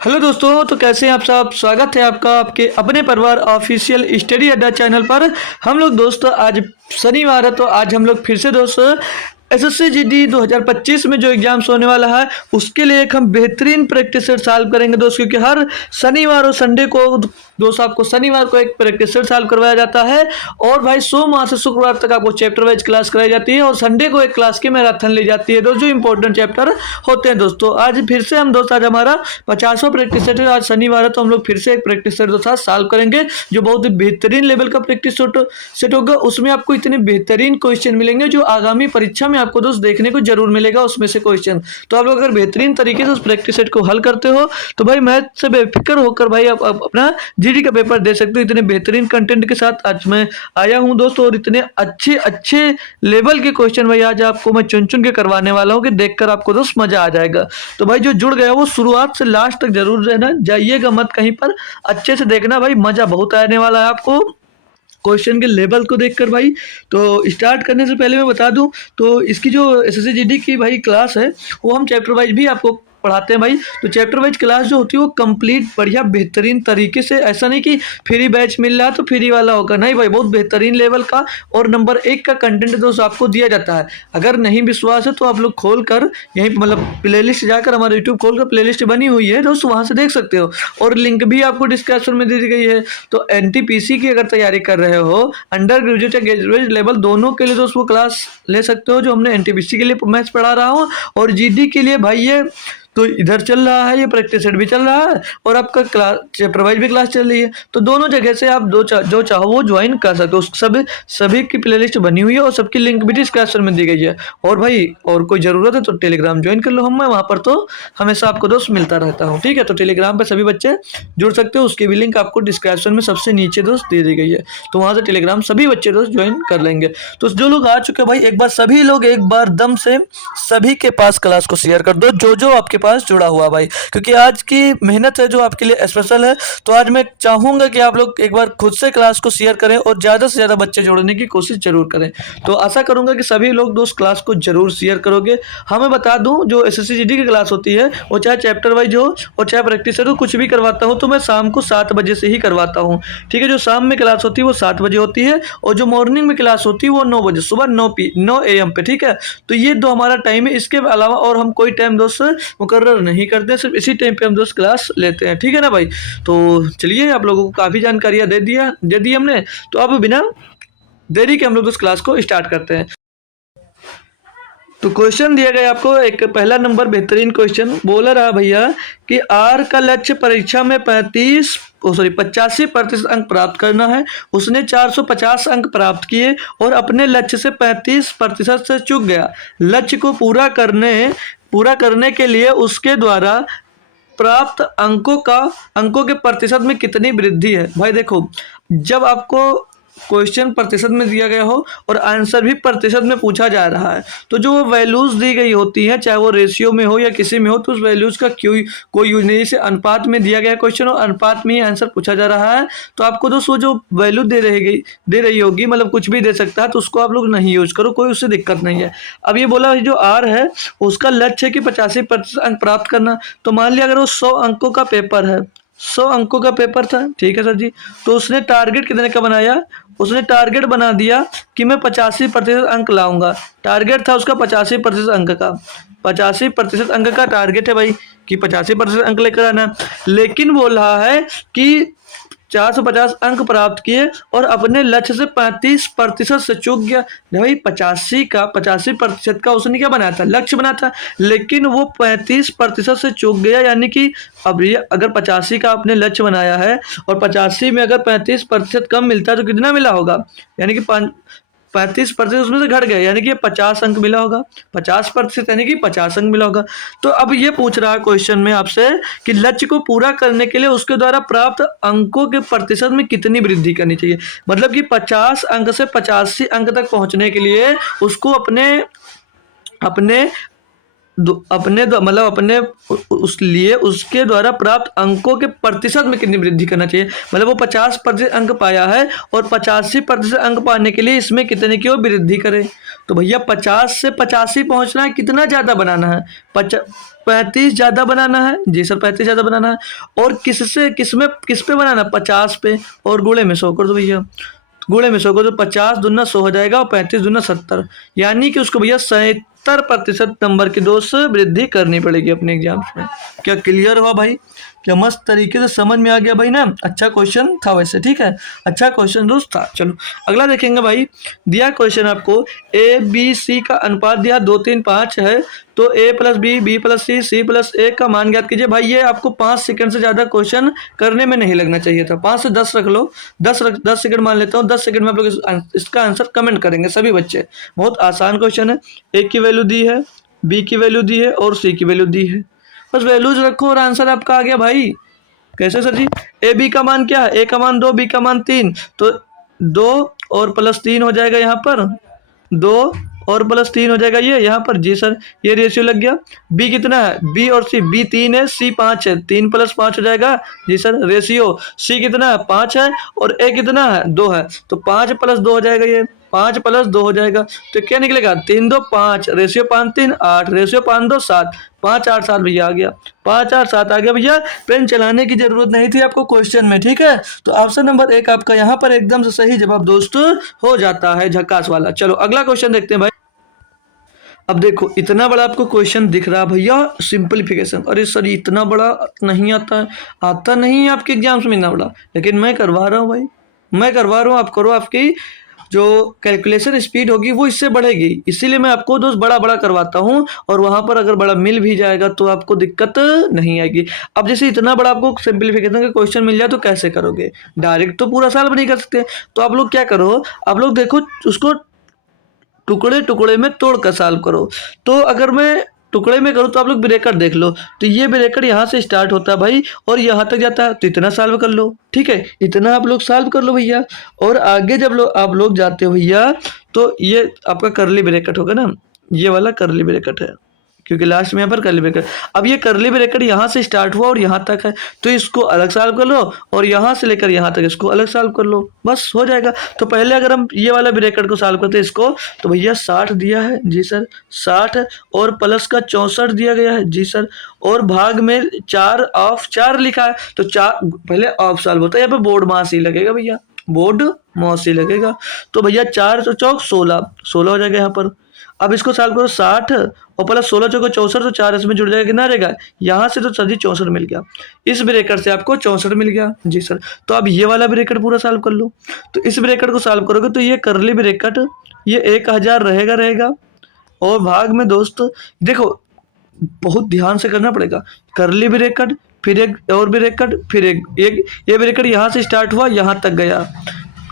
Hello दोस्तों, तो कैसे हैं आप सब। स्वागत है आपका आपके अपने परिवार ऑफिशियल स्टडी अड्डा चैनल पर। हम लोग दोस्तों आज शनिवार है, तो आज हम लोग फिर से दोस्तों एसएससी जीडी 2025 में जो एग्जाम्स होने वाला है उसके लिए एक हम बेहतरीन प्रैक्टिस सेट सॉल्व करेंगे दोस्तों, क्योंकि हर शनिवार और संडे को दोस्तों आपको शनिवार को एक प्रैक्टिस सेट सॉल्व करवाया जाता है और भाई सोमवार से शुक्रवार तक आपको चैप्टर वाइज क्लास कराई जाती है और संडे को एक क्लास की मैराथन ली जाती है दोस्तों, जो इंपॉर्टेंट चैप्टर होते हैं दोस्तों। आज फिर से हम दोस्त आज हमारा 50वां प्रैक्टिस सेट है। आज शनिवार है तो हम लोग फिर से एक प्रैक्टिस सेट दोस्तों सॉल्व करेंगे जो बहुत ही बेहतरीन लेवल का प्रैक्टिस सेट होगा। उसमें आपको इतने बेहतरीन क्वेश्चन मिलेंगे जो आगामी परीक्षा में आपको दोस्त देखने को जरूर मिलेगा उसमें से क्वेश्चन। तो आप लोग अगर बेहतरीन तरीके से उस प्रैक्टिस सेट को हल करते हो तो भाई मैथ से बेफिक्र होकर भाई आप अपना जीडी का पेपर दे सकते हो। इतने बेहतरीन कंटेंट के साथ आज मैं आया हूं दोस्तों और इतने अच्छे अच्छे लेवल के क्वेश्चन भाई आज आपको मैं चुन चुन के करवाने वाला हूं कि देखकर आपको दोस्त मजा आ जाएगा। तो भाई जो जुड़ गया वो शुरुआत से लास्ट तक जरूर रहना, जाइएगा मत कहीं पर, अच्छे से देखना भाई, मजा बहुत आने वाला है आपको क्वेश्चन के लेवल को देखकर भाई। तो स्टार्ट करने से पहले मैं बता दूं तो इसकी जो एसएससी जीडी की भाई क्लास है वो हम चैप्टर वाइज भी आपको पढ़ाते हैं भाई। तो चैप्टर वाइज क्लास जो होती है वो कंप्लीट बढ़िया बेहतरीन तरीके से, ऐसा नहीं कि फ्री बैच मिल रहा है तो फ्री वाला होगा, नहीं भाई, बहुत बेहतरीन लेवल का और नंबर 1 का कंटेंट दोस्त आपको दिया जाता है। अगर नहीं विश्वास है तो आप लोग खोल कर यहीं मतलब प्लेलिस्ट जाकर हमारा यूट्यूब खोल कर प्लेलिस्ट बनी हुई है दोस्त, वहाँ से देख सकते हो और लिंक भी आपको डिस्क्रिप्शन में दे दी गई है। तो एनटीपीसी की अगर तैयारी कर रहे हो, अंडर ग्रेजुएट या ग्रेजुएट लेवल दोनों के लिए दोस्त वो क्लास ले सकते हो जो हमने एनटीपीसी के लिए मैथ्स पढ़ा रहा हूँ और जीडी के लिए भाई ये तो इधर चल रहा है, ये प्रैक्टिस सेट भी चल रहा है और आपका क्लास चैप्टर वाइज भी क्लास चल रही है। तो दोनों जगह से आप जो चाहो वो ज्वाइन कर सकते हो। सभी की प्लेलिस्ट बनी हुई है और सबकी लिंक भी डिस्क्रिप्शन में दी गई है। और भाई और कोई ज़रूरत है तो टेलीग्राम ज्वाइन कर लो, मैं वहाँ पर तो हमेशा आपको दोस्त मिलता रहता हूँ, ठीक है। तो टेलीग्राम पर सभी बच्चे जुड़ सकते हो, उसकी भी लिंक आपको डिस्क्रिप्शन में सबसे नीचे दोस्त दे दी गई है। तो वहाँ से टेलीग्राम सभी बच्चे दोस्त ज्वाइन कर लेंगे। तो जो लोग आ चुके हैं भाई एक बार सभी लोग एक बार दम से सभी के पास क्लास को शेयर कर दो जो आपके पास जुड़ा हुआ भाई, क्योंकि आज की मेहनत है जो आपके लिए स्पेशल है। तो आज मैं चाहूंगा कि आप लोग एक बार खुद से क्लास को शेयर करें और ज़्यादा से ज़्यादा बच्चे जोड़ने की कोशिश जरूर करें। तो आशा करूंगा कि सभी लोग दोस्त क्लास को जरूर शेयर करोगे। हाँ मैं बता दूं जो एसएससी जीडी की क्लास होती है वो चाहे चैप्टर वाइज हो और चाहे प्रैक्टिस हो, कुछ भी करवाता हूँ तो मैं शाम को 7 बजे से ही करवाता हूँ, ठीक है। जो शाम में क्लास होती है वो 7 बजे होती है और जो मॉर्निंग में क्लास होती है वो 9 बजे सुबह 9 AM पे, ठीक है। तो ये दो हमारा टाइम है, इसके अलावा और हम कोई टाइम दोस्त मुकर्रर नहीं करते, सिर्फ इसी टाइम पे हम दोस्त क्लास लेते हैं, ठीक है ना भाई। तो चलिए आप लोगों को काफ़ी जानकारियाँ दे दी हमने, तो अब बिना देरी के हम लोग दोस्त क्लास को स्टार्ट करते हैं। तो क्वेश्चन दिया गया आपको, एक पहला नंबर बेहतरीन क्वेश्चन बोला रहा भैया कि आर का लक्ष्य परीक्षा में 85% अंक प्राप्त करना है। उसने 450 अंक प्राप्त किए और अपने लक्ष्य से 35% से चूक गया। लक्ष्य को पूरा करने के लिए उसके द्वारा प्राप्त अंकों के प्रतिशत में कितनी वृद्धि है। भाई देखो, जब आपको क्वेश्चन प्रतिशत में दिया गया हो और आंसर भी प्रतिशत में पूछा जा रहा है तो जो वैल्यूज दी गई होती हैं, चाहे वो रेशियो में हो या किसी में हो, तो उस वैल्यूज का कोई यूज नहीं। जैसे अनुपात में दिया गया क्वेश्चन और अनुपात में ही आंसर पूछा जा रहा है तो आपको दोस्तों जो वैल्यू दे रही होगी, मतलब कुछ भी दे सकता है, तो उसको आप लोग नहीं यूज करो, कोई उससे दिक्कत नहीं है। अब ये बोला जो आर है उसका लक्ष्य है कि 85% अंक प्राप्त करना। तो मान लिया अगर वो 100 अंकों का पेपर है, 100 अंकों का पेपर था, ठीक है सर जी, तो उसने टारगेट कितने का बनाया, उसने टारगेट बना दिया कि मैं 85% अंक लाऊंगा। टारगेट था उसका 85% अंक का, 85% अंक का टारगेट है भाई कि 85% अंक लेकर आना। लेकिन बोल रहा है कि 450 अंक प्राप्त किए और अपने लक्ष्य से 35% से चूक गया। भाई 85% का उसने क्या बनाया था, लक्ष्य बनाया था, लेकिन वो 35% से चूक गया। यानी कि अब ये अगर 85 का आपने लक्ष्य बनाया है और 85 में अगर 35% कम मिलता है तो कितना मिला होगा, यानी कि 35% उसमें से घट गए, यानी कि 50 अंक मिला होगा। 50% यानी कि 50 अंक मिला होगा। तो अब ये पूछ रहा है क्वेश्चन में आपसे कि लक्ष्य को पूरा करने के लिए उसके द्वारा प्राप्त अंकों के प्रतिशत में कितनी वृद्धि करनी चाहिए। मतलब कि 50 अंक से 85 अंक तक पहुंचने के लिए उसको अपने मतलब अपने उस लिए उसके द्वारा प्राप्त अंकों के प्रतिशत में कितनी वृद्धि करना चाहिए। मतलब वो 50% अंक पाया है और 85% अंक पाने के लिए इसमें कितने की वो वृद्धि करे। तो भैया 50 से 85 पहुंचना है, कितना ज़्यादा बनाना है? 35 ज़्यादा बनाना है। जी सर, 35 ज़्यादा बनाना है। और किस पे बनाना? 50 पे। और गुणे में 100 कर दो भैया। गुणे में 100 को तो 50 दूना 100 हो जाएगा और 35 दूना 70, यानी कि उसको भैया 70% नंबर की दोस्त वृद्धि करनी पड़ेगी अपने एग्जाम्स में। क्या क्लियर हुआ भाई? क्या मस्त तरीके से समझ में आ गया भाई ना? अच्छा क्वेश्चन था वैसे, ठीक है, अच्छा क्वेश्चन दोस्त था। चलो अगला देखेंगे भाई। दिया क्वेश्चन आपको ए बी सी का अनुपात दिया 2 3 5 है, तो A plus B plus C plus A का मान ज्ञात कीजिए। भाई ये आपको 5 सेकंड से ज़्यादा क्वेश्चन करने में नहीं लगना चाहिए था, 5 से 10 रख लो, 10 सेकंड मान लेता हूँ। 10 सेकंड में आप लोग इसका आंसर कमेंट करेंगे सभी बच्चे। बहुत आसान क्वेश्चन है। ए की वैल्यू दी है, बी की वैल्यू दी है और सी की वैल्यू दी है, बस वैल्यूज रखो और आंसर आपका आ गया भाई। कैसे सर जी? ए बी का मान क्या है? ए का मान 2, बी का मान 3, तो 2 और प्लस 3 हो जाएगा यहाँ पर, 2 और प्लस 3 हो जाएगा ये यहाँ पर। जी सर, ये रेशियो लग गया। बी कितना है? बी और सी, बी 3 है, सी 5 है, 3 प्लस 5 हो जाएगा। जी सर, रेशियो सी कितना है? 5 है और ए कितना है? 2 है, तो 5 प्लस 2 हो जाएगा, ये 5 प्लस 2 हो जाएगा। तो क्या निकलेगा? 3 2 5, रेशियो 5 3 8, रेशियो 5 2 7, 5 8 7 भैया आ गया, 5 8 7 आ गया भैया। पेन चलाने की जरूरत नहीं थी आपको क्वेश्चन में, ठीक है। तो ऑप्शन नंबर 1 आपका यहाँ पर एकदम से सही जवाब दोस्त हो जाता है, झकास वाला। चलो अगला क्वेश्चन देखते हैं भाई। अब देखो इतना बड़ा आपको क्वेश्चन दिख रहा है भैया, सिंपलीफिकेशन। अरे सर इतना बड़ा नहीं आता है, आता नहीं है आपके एग्जाम्स में इतना बड़ा, लेकिन मैं करवा रहा हूँ भाई, मैं करवा रहा हूँ। आप करो, आपकी जो कैलकुलेशन स्पीड होगी वो इससे बढ़ेगी, इसीलिए मैं आपको दोस्त बड़ा बड़ा करवाता हूँ। और वहाँ पर अगर बड़ा मिल भी जाएगा तो आपको दिक्कत नहीं आएगी। अब जैसे इतना बड़ा आपको सिंपलीफिकेशन का क्वेश्चन मिल जाए तो कैसे करोगे? डायरेक्ट तो पूरा साल नहीं कर सकते। तो आप लोग क्या करो, आप लोग देखो उसको टुकड़े टुकड़े में तोड़ कर सॉल्व करो। तो अगर मैं टुकड़े में करूँ तो आप लोग ब्रेकेट देख लो, तो ये ब्रेकेट यहाँ से स्टार्ट होता है भाई और यहाँ तक जाता है, तो इतना सॉल्व कर लो, ठीक है, इतना आप लोग सॉल्व कर लो भैया। और आगे जब आप लोग जाते हो भैया, तो ये आपका करली ब्रेकेट होगा ना, ये वाला करली ब्रेकेट है, क्योंकि लास्ट में यहाँ पर करली ब्रेकेट। अब ये करली ब्रेकेट यहाँ से स्टार्ट हुआ और यहाँ तक है, तो इसको अलग सॉल्व कर लो और यहाँ से लेकर यहाँ तक इसको अलग सॉल्व कर लो, बस हो जाएगा। तो पहले अगर हम ये वाला ब्रेकेट को सॉल्व करते हैं इसको, तो भैया 60 दिया है, जी सर 60, और प्लस का 64 दिया गया है, जी सर, और भाग में 4 ऑफ 4 लिखा है, तो 4 पहले ऑफ सॉल्व होता है, यहाँ पे बोर्ड मास ही लगेगा भैया, बोर्ड मास ही लगेगा। तो भैया 4 तो चौक 16 16 हो जाएगा यहाँ पर। अब इसको सॉल्व करो, 60 और प्लस 16 चौको 64, तो 4 इसमें जुड़ जाएगा, कितना रहेगा यहाँ से, तो सर जी 64 मिल गया। इस ब्रेकेट से आपको 64 मिल गया, जी सर। तो अब ये वाला ब्रेकेट पूरा सॉल्व कर लो। तो इस ब्रेकेट को सॉल्व करोगे तो ये करली ब्रेकेट ये 1000 रहेगा और भाग में दोस्त देखो बहुत ध्यान से करना पड़ेगा। करली ब्रेकेट, फिर एक और ब्रेकेट, फिर एक ये ब्रेकेट यहाँ से स्टार्ट हुआ यहाँ तक गया,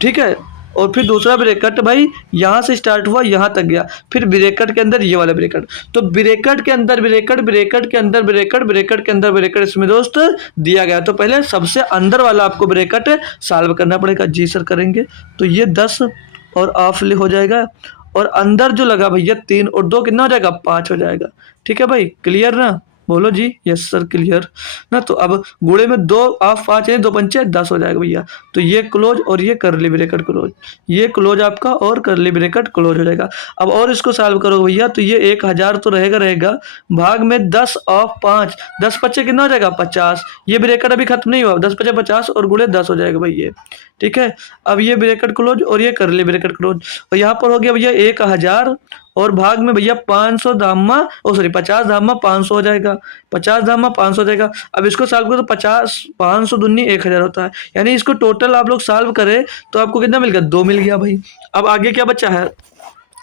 ठीक है, और फिर दूसरा ब्रेकेट भाई यहाँ से स्टार्ट हुआ यहाँ तक गया, फिर ब्रेकेट के अंदर ये वाला ब्रेकेट, तो ब्रेकेट के अंदर ब्रेकेट, ब्रेकेट के अंदर ब्रेकेट, ब्रेकेट के अंदर ब्रेकेट, इसमें दोस्त दिया गया। तो पहले सबसे अंदर वाला आपको ब्रेकेट सॉल्व करना पड़ेगा, जी सर करेंगे। तो ये 10 और ऑफ हो जाएगा, और अंदर जो लगा भैया 3 और 2 कितना हो जाएगा, 5 हो जाएगा, ठीक है भाई, क्लियर ना? बोलो जी, यस सर क्लियर ना। तो अब गुणे में 2 ऑफ 5 है, 2 पंचे 10 हो जाएगा भैया। तो ये क्लोज और ये करली ब्रेकेट क्लोज, ये क्लोज आपका और करली ब्रेकेट क्लोज हो जाएगा। अब और इसको सॉल्व करो भैया, तो ये 1000 तो रहेगा, भाग में 10 ऑफ 5, 10 पच्चे कितना हो जाएगा, 50। ये ब्रेकेट अभी खत्म नहीं हुआ, 10 पच्चे 50 और गुणे 10 हो जाएगा भाई ये, ठीक है। अब ये ब्रेकेट क्लोज और ये करली ब्रेकेट क्लोज, और यहाँ पर हो गया भैया 1000 और भाग में भैया 500 धामा 50 धामा 500 हो जाएगा, 50 धामा 500 हो जाएगा। अब इसको सॉल्व करो तो 50 500 दूनी 1000 होता है, यानी इसको टोटल आप लोग सॉल्व करें तो आपको कितना मिल गया, 2 मिल गया भाई। अब आगे क्या बचा है,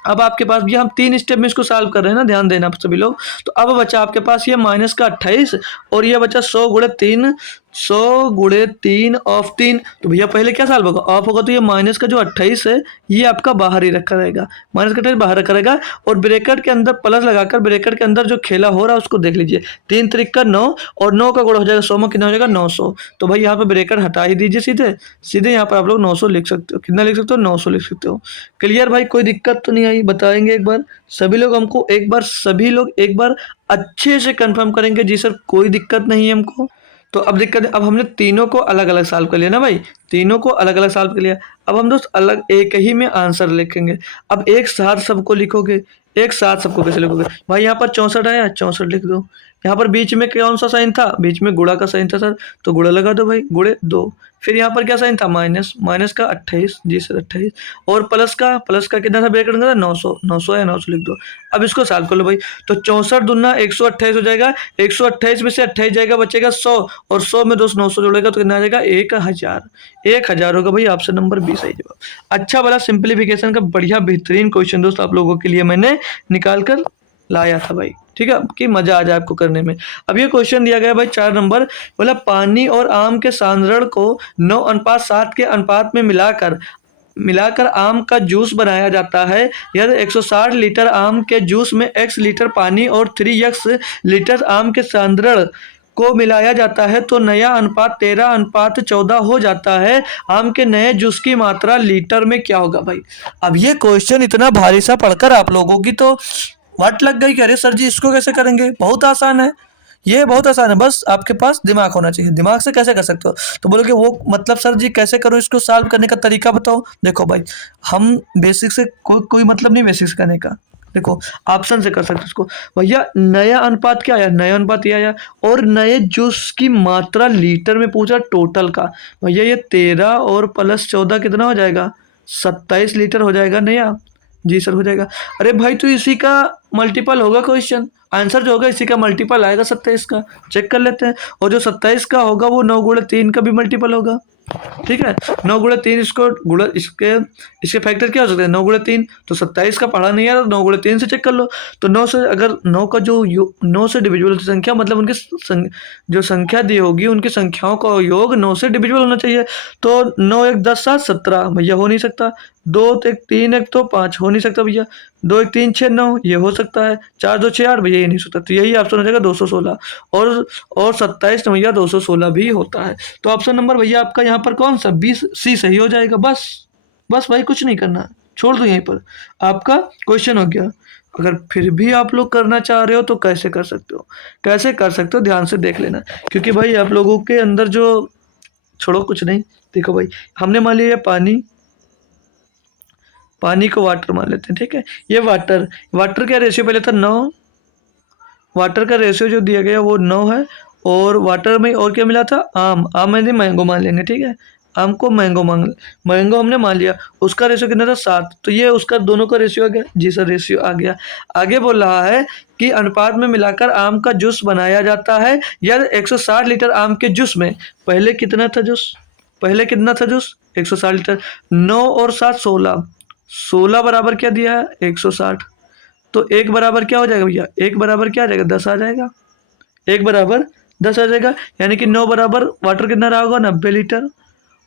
अब आपके पास भी हम 3 स्टेप में इसको सॉल्व कर रहे हैं ना, ध्यान देना सभी लोग। तो अब बचा आपके पास ये माइनस का 28 और ये बचा 100 गुणे 3, 100 गुणे 3 ऑफ 3, तो भैया पहले क्या साल होगा, ऑफ होगा, तो ये माइनस का जो 28 है ये आपका बाहर ही रखा रहेगा, माइनस का 28 बाहर रखा रहेगा। और ब्रैकेट के अंदर प्लस लगाकर ब्रैकेट के अंदर जो खेला हो रहा है उसको देख लीजिए, 3 त्रिक का 9 और 9 का गुणा हो जाएगा 100 में, कितना हो जाएगा 900। तो भाई यहाँ पे ब्रैकेट हटा ही दीजिए, सीधे सीधे यहाँ पर आप लोग 900 लिख सकते हो, कितना लिख सकते हो 900 लिख सकते हो। क्लियर भाई, कोई दिक्कत तो नहीं आई, बताएंगे एक बार सभी लोग हमको, एक बार सभी लोग एक बार अच्छे से कंफर्म करेंगे जी सर कोई दिक्कत नहीं है हमको। तो अब दिक्कत है, अब हमने तीनों को अलग अलग सॉल्व कर लिया ना भाई, तीनों को अलग अलग सॉल्व कर लिया। अब हम दोस्त अलग एक ही में आंसर लिखेंगे। अब एक साथ सबको लिखोगे, एक साथ सबको कैसे लिखोगे भाई, यहाँ पर 64 आया 64 लिख दो। यहाँ पर बीच में कौन सा साइन था, बीच में गुणा का साइन था सर, तो गुणा लगा दो भाई, गुणे 2। फिर यहाँ पर क्या साइन था, माइनस, माइनस का 28, जी सर 28, और प्लस का कितना था ब्रैकेट का 900, 900 है 900 लिख दो। अब इसको सॉल्व कर लो भाई, तो 64 दूना 128 हो जाएगा, 128 में से 28 जाएगा, बचेगा 100, और 100 में 900 जोड़ेगा तो कितना आ जाएगा 1000, 1000 होगा भाई ऑप्शन नंबर 20 सही जवाब। अच्छा वाला सिंप्लीफिकेशन का बढ़िया बेहतरीन क्वेश्चन दोस्त आप लोगों के लिए मैंने निकाल कर लाया था भाई, ठीक है, कि मजा आ जाए आपको करने में। अब ये क्वेश्चन दिया गया भाई 4 नंबर, बोला पानी और आम के सांद्रण को 9:7 के अनुपात में मिलाकर आम का जूस बनाया जाता है। यदि 160 लीटर आम के जूस में x लीटर पानी और 3x लीटर आम के सांद्रण को मिलाया जाता है तो नया अनुपात 13:14 हो जाता है। आम के नए जूस की मात्रा लीटर में क्या होगा भाई। अब ये क्वेश्चन इतना भारी सा पढ़कर आप लोगों की तो वाट लग गई, कह रहे सर जी इसको कैसे करेंगे, बहुत आसान है, ये बहुत आसान है, बस आपके पास दिमाग होना चाहिए। दिमाग से कैसे कर सकते हो, तो बोलोगे वो मतलब सर जी कैसे करो, इसको सॉल्व करने का तरीका बताओ। देखो भाई, हम बेसिक से कोई मतलब नहीं बेसिक से करने का, देखो ऑप्शन से कर सकते हो इसको। भैया नया अनुपात क्या आया, नया अनुपात ये आया, और नए जूस की मात्रा लीटर में पूछा टोटल का। भैया ये 13 और प्लस 14 कितना हो जाएगा, 27 लीटर हो जाएगा नया, जी सर हो जाएगा। अरे भाई तो इसी का मल्टीपल होगा क्वेश्चन, आंसर जो होगा इसी का मल्टीपल आएगा 27 का, चेक कर लेते हैं। और जो 27 का होगा वो 9 गुणे 3 का भी मल्टीपल होगा, ठीक है, 9 गुणे 3 इसको गुणा इसके फैक्टर क्या हो सकते हैं, 9 गुणे 3, तो 27 का पढ़ा नहीं है तो 9 गुणे 3 से चेक कर लो। तो 9 से अगर 9 का जो 9 से डिविजिबल संख्या मतलब उनकी जो संख्या दी होगी उनकी संख्याओं का योग 9 से डिविजिबल होना चाहिए। तो 9 1 10 7 17 भैया हो नहीं सकता, 2 1 3 1 तो 5 हो नहीं सकता भैया, 2 1 3 6 9 ये हो सकता है, 4 2 6 8 भैया ये नहीं हो सकता, तो यही ऑप्शन हो जाएगा 216। और 27 भैया 216 भी होता है। तो ऑप्शन नंबर भैया आपका यहाँ पर कौन सा 20C सही हो जाएगा। बस भाई कुछ नहीं करना, छोड़ दो यहीं पर, आपका क्वेश्चन हो गया। अगर फिर भी आप लोग करना चाह रहे हो तो कैसे कर सकते हो, कैसे कर सकते हो ध्यान से देख लेना, क्योंकि भाई आप लोगों के अंदर जो, छोड़ो कुछ नहीं, देखो भाई हमने मान लिया पानी को वाटर मान लेते हैं, ठीक है, ये वाटर का रेशियो पहले था 9, वाटर का रेशियो जो दिया गया वो 9 है, और वाटर में और क्या मिला था, आम में मैंगो मान लेंगे, ठीक है, आम को मैंगो हमने मान लिया, उसका रेशियो कितना था 7, तो ये उसका दोनों का रेशियो आ गया, जी सर रेशियो आ गया। आगे बोल रहा है कि अनुपात में मिलाकर आम का जूस बनाया जाता है, यदि 160 लीटर आम के जूस में पहले कितना था जूस 160 लीटर, 9 और 7 16 बराबर क्या दिया है 160, तो एक बराबर क्या हो जाएगा भैया, एक बराबर क्या आ जाएगा 10 आ जाएगा, एक बराबर 10 आ जाएगा, यानी कि 9 बराबर वाटर कितना रहा होगा 90 लीटर,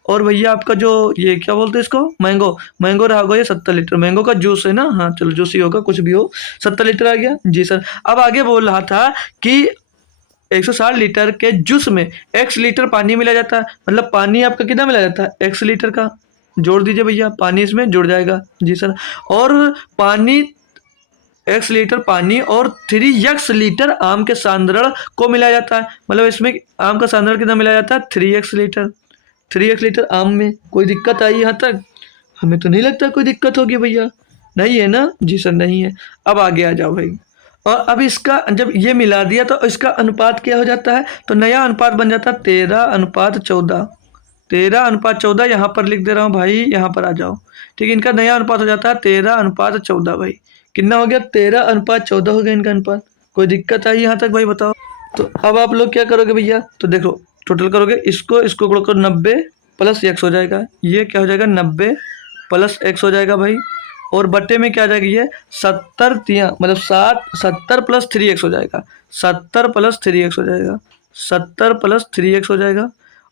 और भैया आपका जो ये क्या बोलते हैं इसको मैंगो रहा होगा ये 70 लीटर, मैंगो का जूस है ना, हाँ चलो जूस ही होगा कुछ भी हो, 70 लीटर आ गया, जी सर। अब आगे बोल रहा था कि 160 लीटर के जूस में x लीटर पानी मिला जाता है, मतलब पानी आपका कितना मिला जाता है x लीटर का, जोड़ दीजिए भैया, पानी इसमें जुड़ जाएगा, जी सर, और पानी x लीटर पानी और 3x लीटर आम के सांद्रण को मिलाया जाता है, मतलब इसमें आम का सांद्रण कितना मिलाया जाता है 3x लीटर आम में। कोई दिक्कत आई यहाँ तक, हमें तो नहीं लगता कोई दिक्कत होगी भैया, नहीं है ना, जी सर नहीं है। अब आगे आ जाओ भाई, और अब इसका जब ये मिला दिया तो इसका अनुपात क्या हो जाता है, तो नया अनुपात बन जाता है 13:14, 13:14 यहाँ पर लिख दे रहा हूँ भाई, यहाँ पर आ जाओ, ठीक है, इनका नया अनुपात हो जाता है 13:14 भाई, कितना हो गया 13:14 हो गया इनका अनुपात। कोई दिक्कत आई यहाँ तक भाई बताओ। तो अब आप लोग क्या करोगे भैया, तो देखो टोटल करोगे, इसको गुणा करो 90 प्लस x हो जाएगा, ये क्या हो जाएगा 90 प्लस x हो जाएगा भाई, और बट्टे में क्या आ जाएगा ये 70 मतलब 70 प्लस 3x हो जाएगा, 70 प्लस 3x हो जाएगा, 70 प्लस 3x हो जाएगा।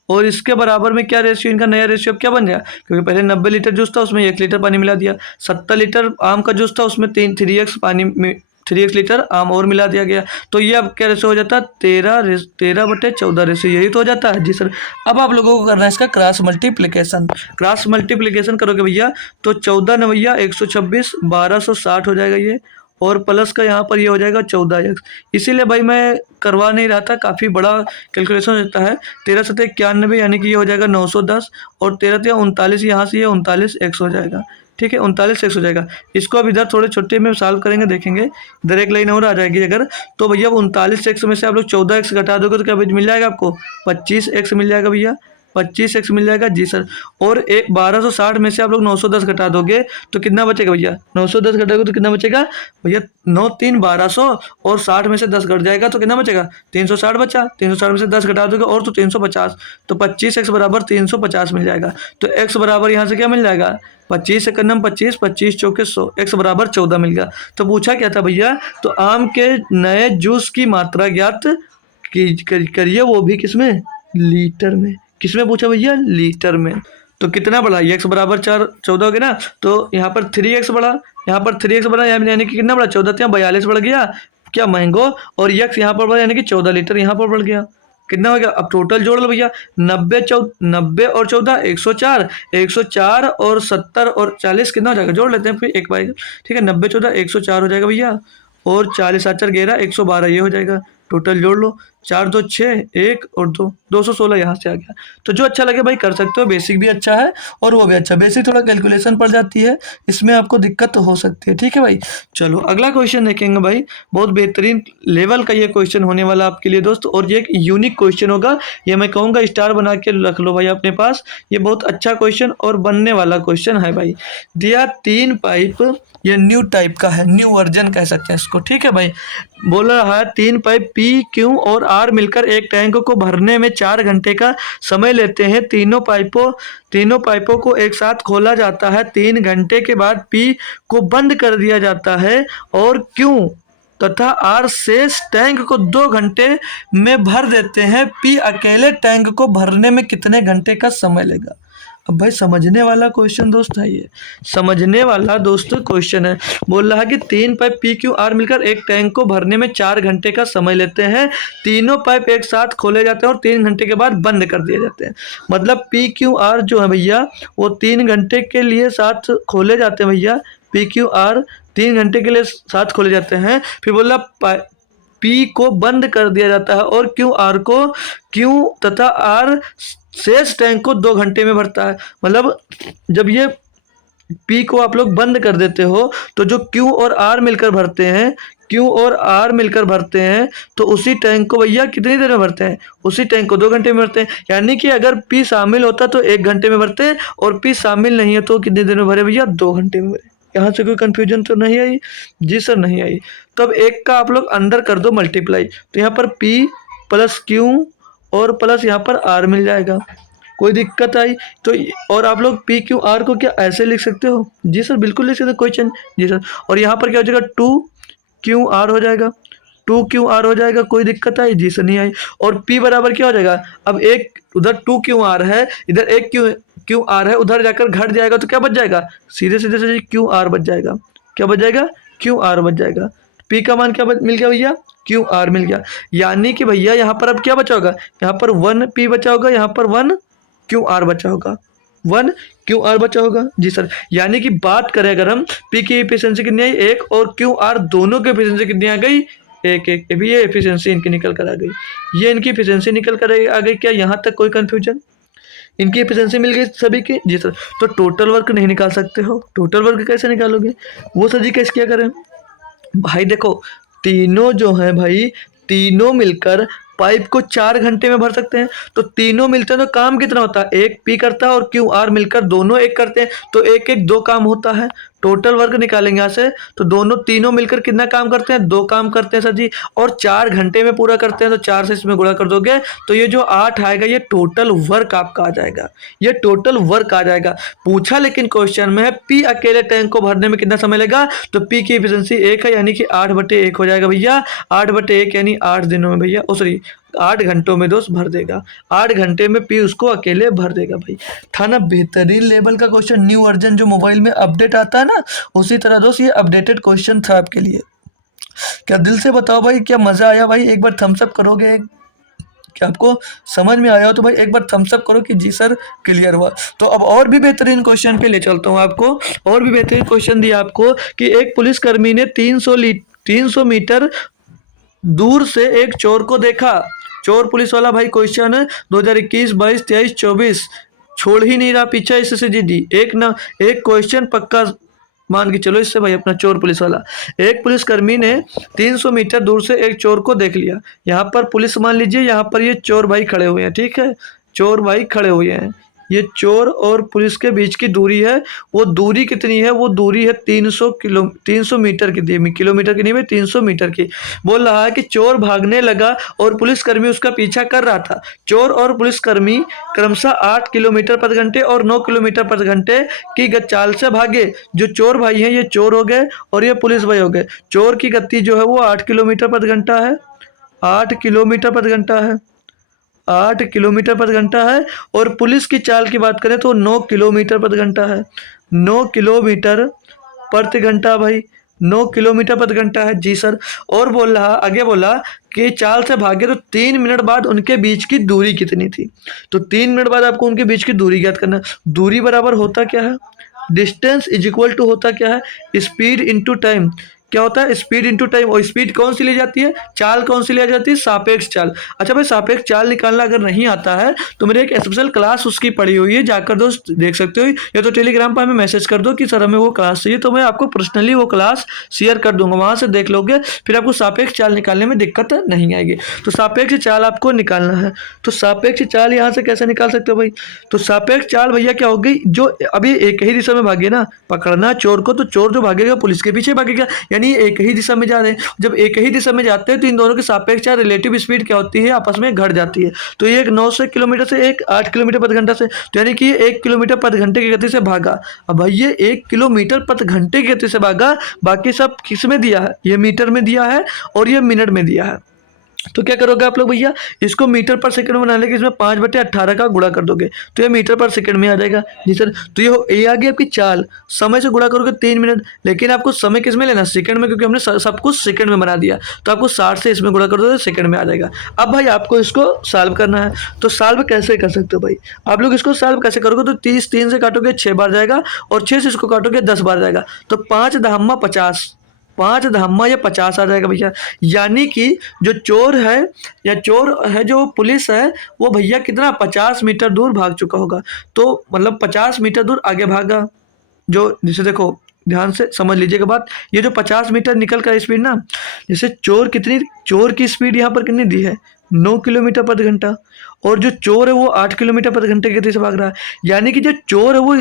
और इसके बराबर में क्या रेशियो, इनका नया रेशियो अब क्या बन गया, क्योंकि पहले 90 लीटर जूस था उसमें 1 लीटर पानी मिला दिया, 70 लीटर आम का जूस था उसमें 3x पानी में 3x लीटर आम और मिला दिया गया। तो ये अब क्या रेशियो हो जाता है, 13/14 रेशियो, यही तो हो जाता है जी सर। अब आप लोगों को करना है इसका क्रॉस मल्टीप्लिकेशन। क्रॉस मल्टीप्लिकेशन करोगे भैया तो 14 न भैया 126, 1260 हो जाएगा ये, और प्लस का यहाँ पर ये हो जाएगा 14x। इसीलिए भाई मैं करवा नहीं रहा था, काफ़ी बड़ा कैलकुलेशन रहता है। 13×7=91 यानी कि ये हो जाएगा 910, और 13×3=39, यहाँ से ये 39x हो जाएगा। ठीक है, 39x हो जाएगा। इसको अब इधर थोड़े छोटे में सॉल्व करेंगे, देखेंगे इधर एक लाइन और आ जाएगी अगर, तो भैया 39x में से आप लोग 14x घटा दोगे तो क्या मिल जाएगा आपको, 25x मिल जाएगा भैया, 25x मिल जाएगा जी सर। और एक 1260 में से आप लोग 910 घटा दोगे तो कितना बचेगा भैया, 910 घटाओगे तो कितना बचेगा भैया, 9 3 1200, और 60 में से 10 घट जाएगा तो कितना बचेगा, 360 बचा। 360 में से 10 घटा दोगे और तो 350, तो 25x बराबर 350 मिल जाएगा। तो x बराबर यहाँ से क्या मिल जाएगा, 25 एक नम 25, 25 चौके 100, x बराबर 14 मिल गया। तो पूछा क्या था भैया, तो आम के नए जूस की मात्रा ज्ञात करिए, वो भी किसमें, लीटर में। किसमें पूछा भैया, लीटर में। तो कितना बढ़ा, x बराबर 14 हो गया ना, तो यहाँ पर 3x बढ़ा, यहाँ पर 3x बढ़ा, यानी कि कितना बढ़ा, 14 या 42 बढ़ गया क्या मैंगो, और x यहाँ पर बढ़ा यानी कि 14 लीटर यहाँ पर बढ़ गया। कितना हो गया, अब टोटल जोड़ लो भैया, 90 और 14 104, 104 और 70 और 40 कितना हो जाएगा, जोड़ लेते हैं फिर एक बार। ठीक है, 90 14 104 हो जाएगा भैया, और 40 7 4 11 112 ये हो जाएगा। टोटल जोड़ लो, 4 2 6 1 और 2 216 यहाँ से आ गया। तो जो अच्छा लगे भाई कर सकते हो, बेसिक भी अच्छा है और वो भी अच्छा। बेसिक थोड़ा कैलकुलेशन पड़ जाती है, इसमें आपको दिक्कत तो हो सकती है। ठीक है भाई, चलो अगला क्वेश्चन देखेंगे भाई। बहुत बेहतरीन लेवल का ये क्वेश्चन होने वाला आपके लिए दोस्त, और ये एक यूनिक क्वेश्चन होगा, ये मैं कहूँगा स्टार बना के रख लो भाई अपने पास। ये बहुत अच्छा क्वेश्चन और बनने वाला क्वेश्चन है भाई। दिया 3 पाइप, ये न्यू टाइप का है, न्यू वर्जन कह सकते हैं इसको। ठीक है भाई, बोल रहा है 3 पाइप P, Q और R मिलकर एक टैंक को भरने में 4 घंटे का समय लेते हैं। तीनों पाइपों को एक साथ खोला जाता है, 3 घंटे के बाद P को बंद कर दिया जाता है, और Q तथा R शेष टैंक को 2 घंटे में भर देते हैं। P अकेले टैंक को भरने में कितने घंटे का समय लेगा। अब भाई समझने वाला क्वेश्चन दोस्त है, ये समझने वाला दोस्त क्वेश्चन है। बोल रहा है कि 3 पाइप PQR मिलकर एक टैंक को भरने में 4 घंटे का समय लेते हैं। तीनों पाइप एक साथ खोले जाते हैं और 3 घंटे के बाद बंद कर दिए जाते हैं। मतलब PQR जो है भैया वो 3 घंटे के लिए साथ खोले जाते हैं भैया। PQR 3 घंटे के लिए साथ खोले जाते हैं, फिर बोला P को बंद कर दिया जाता है, और Q तथा R शेष टैंक को 2 घंटे में भरता है। मतलब जब ये P को आप लोग बंद कर देते हो तो जो Q और R मिलकर भरते हैं, तो उसी टैंक को भैया कितनी देर में भरते हैं, उसी टैंक को 2 घंटे में भरते हैं। यानी कि अगर P शामिल होता तो 1 घंटे में भरते हैं, और P शामिल नहीं है तो कितनी देर में भरे भैया, 2 घंटे में भरे। यहाँ से कोई कंफ्यूजन तो नहीं आई जी सर, नहीं आई। तो अब एक का आप लोग अंदर कर दो मल्टीप्लाई, तो यहाँ पर P प्लस Q और प्लस यहाँ पर R मिल जाएगा। कोई दिक्कत आई तो, और आप लोग PQR को क्या ऐसे लिख सकते हो, जी सर बिल्कुल लिख सकते हो, कोई चेंज जी सर। और यहाँ पर क्या हो जाएगा, 2QR हो जाएगा, 2QR हो जाएगा। कोई दिक्कत आई जी सर, नहीं आई। और P बराबर क्या हो जाएगा, अब एक उधर 2QR है, इधर एक QR है, उधर जाकर घट जाएगा तो क्या बच जाएगा, सीधे सीधे से QR बच जाएगा। क्या बच जाएगा, QR बच जाएगा। P का मान क्या मिल गया भैया, QR मिल गया। यानी कि भैया यहाँ पर अब क्या बचा होगा, यहाँ पर 1P बचा होगा, यहाँ पर 1QR बचा होगा, 1QR बचा होगा जी सर। यानी कि बात करें अगर हम, P की एफिशिएंसी कितनी आई, 1, और QR दोनों की एफिशिएंसी कितनी आ गई, 1 भी ये एफिशिएंसी इनकी निकल कर आ गई, ये इनकी एफिशिएंसी निकल कर आ गई। क्या यहाँ तक कोई कंफ्यूजन, इनकी एफिशिएंसी मिल गई सभी की जी सर। तो टोटल वर्क नहीं निकाल सकते हो, टोटल वर्क कैसे निकालोगे, वो सर जी कैसे क्या करें भाई। देखो तीनों जो है भाई, तीनों मिलकर पाइप को 4 घंटे में भर सकते हैं, तो तीनों मिलते हैं तो काम कितना होता है, 1 P करता है और QR मिलकर दोनों 1 करते हैं, तो 1 1 2 काम होता है। टोटल वर्क निकालेंगे यहाँ से, तो तीनों मिलकर कितना काम करते हैं, 2 काम करते हैं सर जी, और 4 घंटे में पूरा करते हैं, तो 4 से इसमें गुणा कर दोगे तो ये जो 8 आएगा ये टोटल वर्क आपका आ जाएगा, ये टोटल वर्क आ जाएगा। पूछा लेकिन क्वेश्चन में है P अकेले टैंक को भरने में कितना समय लगेगा, तो P की एफिशिएंसी 1 है, यानी कि 8/1 हो जाएगा भैया। 8/1 यानी 8 दिनों में भैया, सॉरी 8 घंटों में दोस्त भर देगा, 8 घंटे में पी उसको अकेले भर देगा भाई। था ना बेहतरीन लेवल का क्वेश्चन, न्यू वर्जन जो मोबाइल में अपडेट आता है ना, उसी तरह दोस्त ये अपडेटेड क्वेश्चन था आपके लिए। क्या दिल से बताओ भाई, क्या मज़ा आया भाई? एक बार थम्स अप करोगे? क्या आपको समझ में आया हो तो भाई एक बार थम्स अप करो कि जी सर क्लियर हुआ। तो अब और भी बेहतरीन क्वेश्चन पे ले चलता हूँ आपको। और भी बेहतरीन क्वेश्चन दिया आपको कि एक पुलिसकर्मी ने 300 मीटर दूर से एक चोर को देखा। चोर पुलिस वाला भाई क्वेश्चन है 2021, 22, 23, 24, छोड़ ही नहीं रहा पीछे इससे जी डी। एक क्वेश्चन पक्का मान के चलो इससे भाई अपना चोर पुलिस वाला। एक पुलिसकर्मी ने 300 मीटर दूर से एक चोर को देख लिया। यहाँ पर पुलिस मान लीजिए, यहाँ पर ये चोर भाई खड़े हुए हैं, ठीक है, चोर भाई खड़े हुए हैं। ये चोर और पुलिस के बीच की दूरी है, वो दूरी कितनी है? वो दूरी है 300 मीटर की, किलोमीटर की नहीं भाई, 300 मीटर की। बोल रहा है कि चोर भागने लगा और पुलिसकर्मी उसका पीछा कर रहा था। चोर और पुलिसकर्मी क्रमशः 8 किलोमीटर प्रति घंटे और 9 किलोमीटर प्रति घंटे की चाल से भागे। जो चोर भाई हैं ये चोर हो गए और ये पुलिस भाई हो गए। चोर की गति जो है वो 8 किलोमीटर प्रति घंटा है, 8 किलोमीटर प्रति घंटा है, 8 किलोमीटर प्रति घंटा है। और पुलिस की चाल की बात करें तो 9 किलोमीटर प्रति घंटा है, 9 किलोमीटर प्रति घंटा भाई, 9 किलोमीटर प्रति घंटा है जी सर। और बोल रहा, आगे बोला कि चाल से भागे तो 3 मिनट बाद उनके बीच की दूरी कितनी थी। तो 3 मिनट बाद आपको उनके बीच की दूरी ज्ञात करना है। दूरी बराबर होता क्या है? डिस्टेंस इज इक्वल टू होता क्या है? Speed into time. क्या होता है? Speed into time. और स्पीड कौन सी ली जाती है? चाल कौन सी ली जाती है? सापेक्ष चाल। अच्छा भाई, सापेक्ष चाल निकालना अगर नहीं आता है तो मेरे एक स्पेशल क्लास उसकी पड़ी हुई है, जाकर दोस्त देख सकते हो, या तो टेलीग्राम पर हमें मैसेज कर दो कि सर हमें वो क्लास चाहिए, तो मैं आपको पर्सनली वो क्लास शेयर कर दूंगा, वहां से देख लोगे, फिर आपको सापेक्ष चाल निकालने में दिक्कत नहीं आएगी। तो सापेक्ष चाल आपको निकालना है। तो सापेक्ष चाल यहाँ से कैसे निकाल सकते हो भाई? तो सापेक्ष चाल भैया क्या होगी? जो अभी एक ही दिशा में भागे ना, पकड़ना चोर को, तो चोर जो भागेगा पुलिस के पीछे भागेगा, यानी एक ही दिशा में जा रहे हैं। जब एक ही दिशा में जाते हैं तो इन दोनों की सापेक्ष चाल रिलेटिव स्पीड क्या होती है? आपस में घट जाती है। तो ये एक 900 किलोमीटर से एक 8 किलोमीटर प्रति घंटा से, तो यानी कि 1 किलोमीटर प्रति घंटे की गति से भागा। अब भाई ये 1 किलोमीटर प्रति घंटे की गति से भागा, बाकी सब किस में दिया है? ये मीटर में दिया है और ये मिनट में दिया है। तो क्या करोगे आप लोग भैया? इसको मीटर पर सेकंड बनाने के इसमें 5/18 का गुणा कर दोगे तो ये मीटर पर सेकंड में आ जाएगा जी सर। तो ये आ गई आपकी चाल। समय से गुणा करोगे 3 मिनट, लेकिन आपको समय किस में लेना? सेकंड में, क्योंकि हमने सब कुछ सेकंड में बना दिया। तो आपको 60 से इसमें गुणा कर दो तो सेकंड में आ जाएगा। अब भाई आपको इसको सॉल्व करना है। तो सॉल्व कैसे कर सकते हो भाई? आप लोग इसको सॉल्व कैसे करोगे? तो 30 3 से काटोगे 6 बार जाएगा और 6 से इसको काटोगे 10 बार जाएगा। तो 5 धामा 50, 5 धामा या 50 आ जाएगा भैया। यानी कि जो चोर है या चोर है जो पुलिस है, वो भैया कितना 50 मीटर दूर भाग चुका होगा। तो मतलब 50 मीटर दूर आगे भागा। जो जैसे देखो ध्यान से समझ लीजिएगा बात, ये जो 50 मीटर निकल कर स्पीड ना, जैसे चोर की स्पीड यहाँ पर कितनी दी है? 9 किलोमीटर प्रति घंटा। और जो चोर है वो 8 किलोमीटर प्रति घंटे की गति से भाग रहा है। यानी कि जो चोर है वो,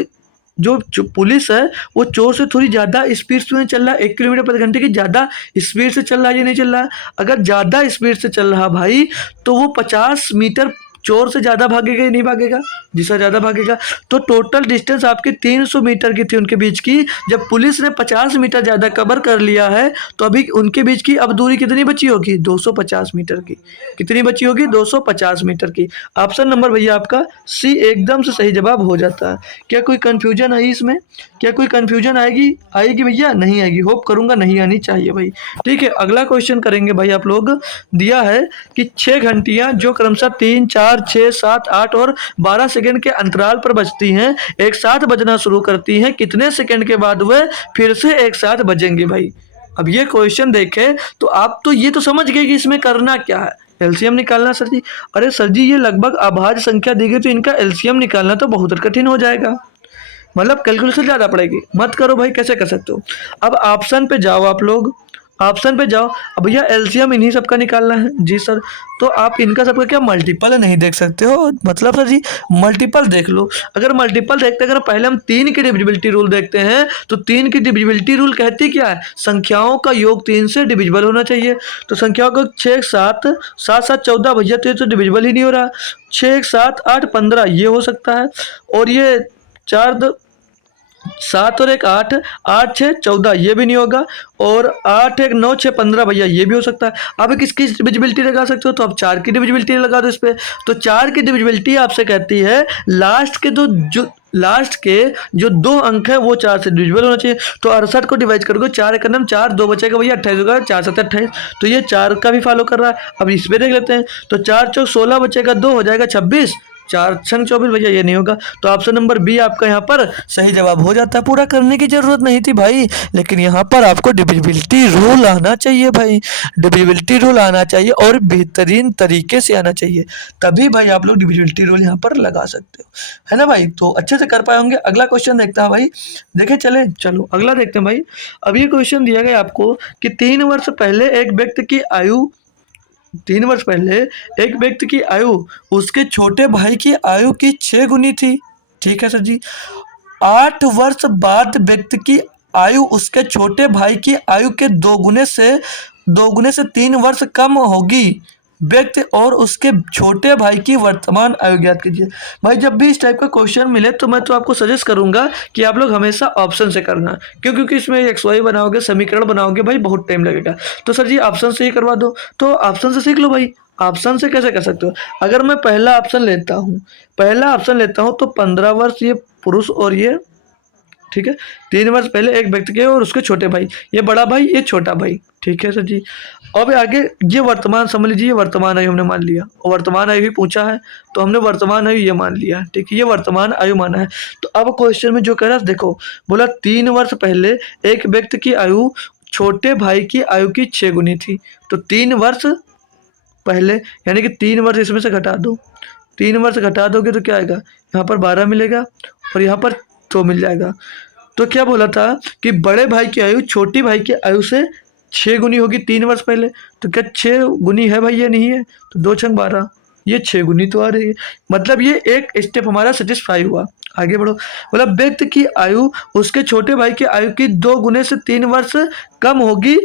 जो पुलिस है वो चोर से थोड़ी ज़्यादा स्पीड से चल रहा है, 1 किलोमीटर प्रति घंटे की ज़्यादा स्पीड से चल रहा है या नहीं चल रहा है? अगर ज़्यादा स्पीड से चल रहा भाई तो वो 50 मीटर चोर से ज़्यादा भागेगा या नहीं भागेगा? जिससे ज़्यादा भागेगा। तो टोटल डिस्टेंस आपकी 300 मीटर की थी उनके बीच की। जब पुलिस ने 50 मीटर ज़्यादा कवर कर लिया है तो अभी उनके बीच की अब दूरी कितनी बची होगी? 250 मीटर की। कितनी बची होगी? 250 मीटर की। ऑप्शन नंबर भैया आपका सी एकदम से सही जवाब हो जाता है। क्या कोई कन्फ्यूजन है इसमें? क्या कोई कन्फ्यूजन आएगी भैया? नहीं आएगी, होप करूंगा नहीं आनी चाहिए भाई। ठीक है, अगला क्वेश्चन करेंगे भाई। आप लोग दिया है कि 6 घंटियां जो क्रमशः 3, 4, 6, 7, 8 और 12 सेकंड के अंतराल पर बजती हैं, एक साथ बजना शुरू करती हैं, कितने सेकंड के बाद वह फिर से एक साथ बजेंगे भाई? अब ये क्वेश्चन देखें तो आप तो ये तो समझ गए कि इसमें करना क्या है, एलसीएम निकालना सर जी। अरे सर जी ये लगभग अभाज्य संख्या दी गई तो इनका एलसीएम निकालना तो बहुत कठिन हो जाएगा, मतलब कैलकुलेशन ज़्यादा पड़ेगी। मत करो भाई, कैसे कर सकते हो? अब ऑप्शन पे जाओ आप लोग, ऑप्शन पे जाओ। अब भैया एलसीएम इन्हीं सबका निकालना है जी सर। तो आप इनका सबका क्या मल्टीपल नहीं देख सकते हो? मतलब सर जी मल्टीपल देख लो। अगर मल्टीपल देखते, अगर पहले हम 3 की डिविजिबिलिटी रूल देखते हैं तो 3 की डिविजिबिलिटी रूल कहती क्या है? संख्याओं का योग 3 से डिविजिबल होना चाहिए। तो संख्याओं का 6, 7, 7, 7, 14 भैया, तो ये तो डिविजिबल ही नहीं हो रहा। 6, 7, 8, 15 ये हो सकता है। और ये 4, 7 और 1 8, 8 6 14 ये भी नहीं होगा, और 8 1 9 6 15 भैया ये भी हो सकता है। अब किसकी डिविजिबिलिटी लगा सकते हो, तो आप 4 की डिविजिबिलिटी लगा दो इस पे। तो 4 की डिविजिबिलिटी आपसे कहती है लास्ट के जो 2 अंक है वो 4 से डिविजिबल होना चाहिए। तो 68 को डिवाइड करोगे 4 एक 4, 2 बचेगा भैया 28 होगा, 4 7 28, तो ये 4 का भी फॉलो कर रहा है। अब इस पे देख लेते हैं, तो 4 चौक 16 बचेगा 2 हो जाएगा 26, 4 छंग 24 भैया ये नहीं होगा। तो ऑप्शन नंबर बी आपका यहाँ पर सही जवाब हो जाता है। पूरा करने की जरूरत नहीं थी भाई, लेकिन यहाँ पर आपको डिविजिबिलिटी रूल आना चाहिए भाई, डिविजिबिलिटी रूल आना चाहिए और बेहतरीन तरीके से आना चाहिए, तभी भाई आप लोग डिविजिबिलिटी रूल यहाँ पर लगा सकते हो, है ना भाई। तो अच्छे से कर पाए होंगे। अगला क्वेश्चन देखता है भाई, देखे चले, चलो अगला देखते हैं भाई। अब ये क्वेश्चन दिया गया आपको कि 3 वर्ष पहले एक व्यक्ति की आयु 3 वर्ष पहले एक व्यक्ति की आयु उसके छोटे भाई की आयु की 6 गुनी थी। ठीक है सर जी। 8 वर्ष बाद व्यक्ति की आयु उसके छोटे भाई की आयु के 2 गुने से 3 वर्ष कम होगी। व्यक्ति और उसके छोटे भाई की वर्तमान आयु ज्ञात कीजिए। भाई जब भी इस टाइप का क्वेश्चन मिले तो मैं तो आपको सजेस्ट करूंगा कि आप लोग हमेशा ऑप्शन से करना, क्योंकि इसमें एक्स वाई बनाओगे, समीकरण बनाओगे भाई बहुत टाइम लगेगा। तो सर जी ऑप्शन से ही करवा दो, तो ऑप्शन से सीख लो भाई। ऑप्शन से कैसे कर सकते हो, अगर मैं पहला ऑप्शन लेता हूँ तो 15 वर्ष ये पुरुष और ये, ठीक है, 3 वर्ष पहले एक व्यक्ति के और उसके छोटे भाई, ये बड़ा भाई ये छोटा भाई, ठीक है सर जी। अब आगे ये वर्तमान समझ लीजिए, ये वर्तमान आयु हमने मान लिया, और वर्तमान आयु ही पूछा है तो हमने वर्तमान आयु ये मान लिया, ठीक है, ये वर्तमान आयु माना है। तो अब क्वेश्चन में जो कह रहा है देखो, बोला 3 वर्ष पहले एक व्यक्ति की आयु छोटे भाई की आयु की 6 गुनी थी। तो 3 वर्ष पहले यानी कि 3 वर्ष इसमें से घटा दो, 3 वर्ष घटा दोगे तो क्या आएगा, यहाँ पर 12 मिलेगा और यहाँ पर 2 मिल जाएगा। तो क्या बोला था कि बड़े भाई की आयु छोटी भाई की आयु से 6 गुनी होगी 3 वर्ष पहले। तो क्या 6 गुनी है भाई, ये नहीं है, तो 2 छंग 12, ये 6 गुनी तो आ रही है, मतलब ये एक स्टेप हमारा सेटिस्फाई हुआ। आगे बढ़ो, बोला व्यक्ति की आयु उसके छोटे भाई की आयु की 2 गुने से 3 वर्ष कम होगी।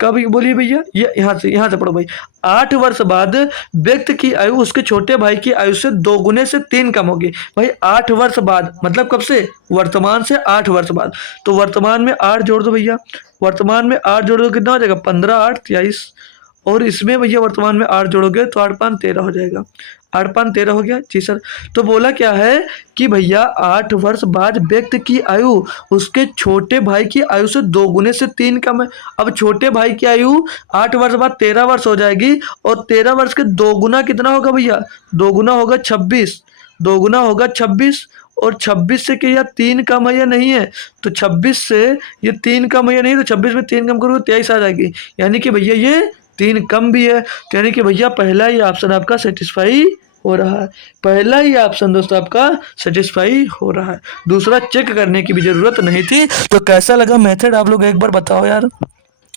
कब बोलिए भैया, ये यहाँ से पढ़ो भाई। 8 वर्ष बाद व्यक्ति की आयु उसके छोटे भाई की आयु से 2 गुने से 3 कम होगी। भाई 8 वर्ष बाद मतलब कब से, वर्तमान से 8 वर्ष बाद। तो वर्तमान में 8 जोड़ दो भैया, वर्तमान में 8 जोड़ दो कितना हो जाएगा, 15 8 23, और इसमें भैया वर्तमान में 8 जोड़ोगे तो 8 5 13 हो जाएगा, 8 5 13 हो गया जी सर। तो बोला क्या है कि भैया 8 वर्ष बाद व्यक्ति की आयु उसके छोटे भाई की आयु से 2 गुने से 3 कम है। अब छोटे भाई की आयु 8 वर्ष बाद 13 वर्ष हो जाएगी, और 13 वर्ष के 2 गुना कितना होगा भैया, 2 गुना होगा 26, 2 गुना होगा 26, और 26 से क्या 3 कम है या नहीं है, तो 26 से ये 3 कम है या नहीं, तो 26 में 3 कम करोगे 23 आ जाएगी, यानी कि भैया ये 3 कम भी है। तो यानी कि भैया पहला ही ऑप्शन आपका सेटिस्फाई हो रहा है, पहला ही ऑप्शन दोस्तों आपका सेटिस्फाई हो रहा है, दूसरा चेक करने की भी जरूरत नहीं थी। तो कैसा लगा मेथड आप लोग एक बार बताओ यार,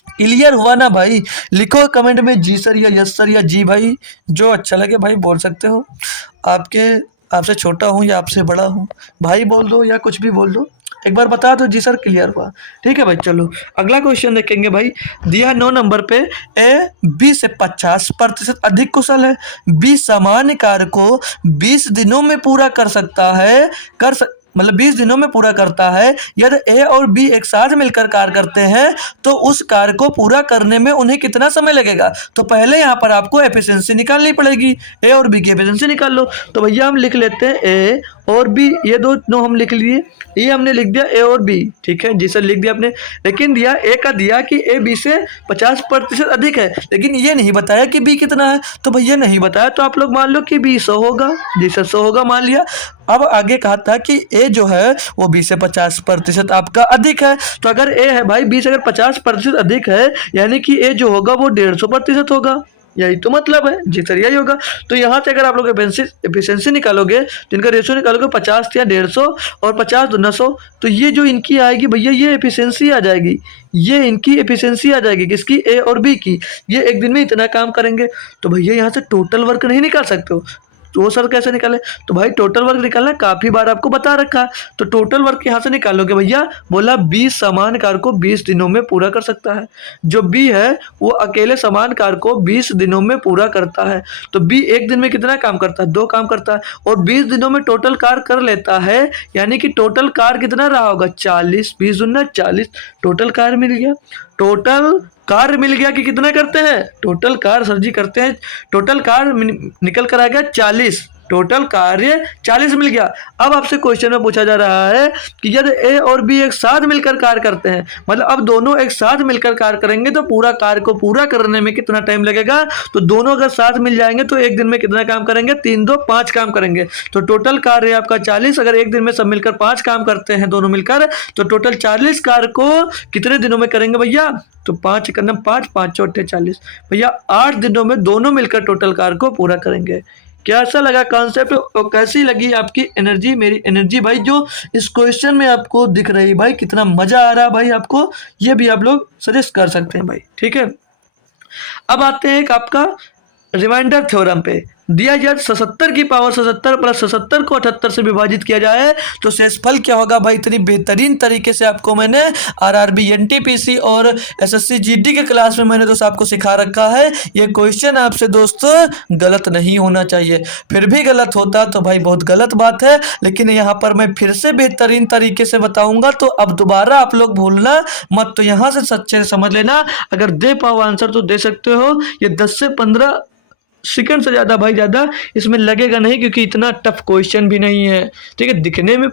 क्लियर हुआ ना भाई। लिखो कमेंट में जी सर या यस सर या जी भाई, जो अच्छा लगे भाई बोल सकते हो। आपसे छोटा हूँ या आपसे बड़ा हूँ, भाई बोल दो या कुछ भी बोल दो, एक बार बता दो जी सर क्लियर हुआ। ठीक है भाई, चलो अगला क्वेश्चन देखेंगे भाई। दिया 9 नंबर पे, ए बी से 50% अधिक कुशल है। बी सामान्य कार्य को 20 दिनों में पूरा कर सकता है, मतलब 20 दिनों में पूरा करता है। यदि ए और बी एक साथ मिलकर कार्य करते हैं तो उस कार्य को पूरा करने में उन्हें कितना समय लगेगा। तो पहले यहाँ पर आपको एफिशिएंसी निकालनी पड़ेगी, ए और बी की एफिशिएंसी निकाल लो। तो भैया हम लिख लेते हैं ए और बी, ये दोनों हम लिख लिए, ये हमने लिख दिया ए और बी, ठीक है जी सर लिख दिया आपने। लेकिन दिया ए का दिया कि ए बी से 50% अधिक है, लेकिन ये नहीं बताया कि बी कितना है। तो भैया नहीं बताया तो आप लोग मान लो कि बी 100 होगा, जी सर 100 होगा मान लिया। अब आगे कहा था कि ए जो है वो बी से 50% आपका अधिक है। तो अगर ए है भाई बी से अगर 50% अधिक है, यानी कि ए जो होगा वो 150% होगा, यही तो मतलब है जी सर, यही होगा। तो यहाँ से अगर आप लोग एफिशिएंसी निकालोगे तो इनका रेशियो निकालोगे 50 या 150 और 50 दूना 100, तो ये जो इनकी आएगी भैया ये एफिशिएंसी आ जाएगी, ये इनकी एफिशिएंसी आ जाएगी किसकी, ए और बी की। ये एक दिन में इतना काम करेंगे। तो भैया यहाँ से टोटल वर्क नहीं निकाल सकते हो, वो सर कैसे निकाले? तो भाई टोटल वर्क निकालना काफ़ी बार आपको बता रखा है। तो टोटल वर्क यहाँ से निकालोगे भैया, बोला 20 समान कार्य को 20 दिनों में पूरा कर सकता है। जो बी है वो अकेले समान कार्य को 20 दिनों में पूरा करता है। तो बी एक दिन में कितना काम करता है? 2 काम करता है, और 20 दिनों में टोटल कार्य कर लेता है, यानी कि टोटल कार्य कितना रहा होगा? 40, 20 दूना 40, टोटल कार्य मिल गया। टोटल कार्य मिल गया कि कितना करते हैं? टोटल कार्य सर जी करते हैं, टोटल कार्य निकल कर आ गया 40, टोटल कार्य 40 मिल गया। अब आपसे क्वेश्चन में पूछा जा रहा है कि यदि ए और बी एक साथ मिलकर कार्य करते हैं, मतलब अब दोनों एक साथ मिलकर कार्य करेंगे तो पूरा कार्य को पूरा करने में कितना टाइम लगेगा? तो दोनों अगर साथ मिल जाएंगे तो एक दिन में कितना काम करेंगे? 3 2 5 काम करेंगे। तो टोटल कार्य आपका 40, अगर एक दिन में सब मिलकर 5 काम करते हैं दोनों मिलकर, तो टोटल 40 कार्य को कितने दिनों में करेंगे भैया? तो 5 करना 5, 5 चौथे 40, भैया 8 दिनों में दोनों मिलकर टोटल कार्य को पूरा करेंगे। कैसा लगा कॉन्सेप्ट और कैसी लगी आपकी एनर्जी, मेरी एनर्जी भाई जो इस क्वेश्चन में आपको दिख रही भाई, कितना मजा आ रहा है भाई आपको, ये भी आप लोग सजेस्ट कर सकते हैं भाई, ठीक है। अब आते हैं एक आपका रिमाइंडर थ्योरम पे। दिया जाए 77 की पावर 77 प्लस 77 को 78 से विभाजित किया जाए तो शेषफल क्या होगा भाई? इतनी बेहतरीन तरीके से आपको मैंने आरआरबी, एनटीपीसी और एसएससी जीडी के क्लास में मैंने दोस्त आपको सिखा रखा है। ये क्वेश्चन आपसे दोस्तों गलत नहीं होना चाहिए, फिर भी गलत होता तो भाई बहुत गलत बात है, लेकिन यहाँ पर मैं फिर से बेहतरीन तरीके से बताऊंगा, तो अब दोबारा आप लोग भूलना मत। तो यहाँ से सच्चे समझ लेना, अगर दे पाओ आंसर तो दे सकते हो। ये 10 से 15 सेकंड से ज़्यादा भाई ज़्यादा इसमें लगेगा नहीं, क्योंकि इतना टफ क्वेश्चन भी नहीं है, ठीक है। दिखने में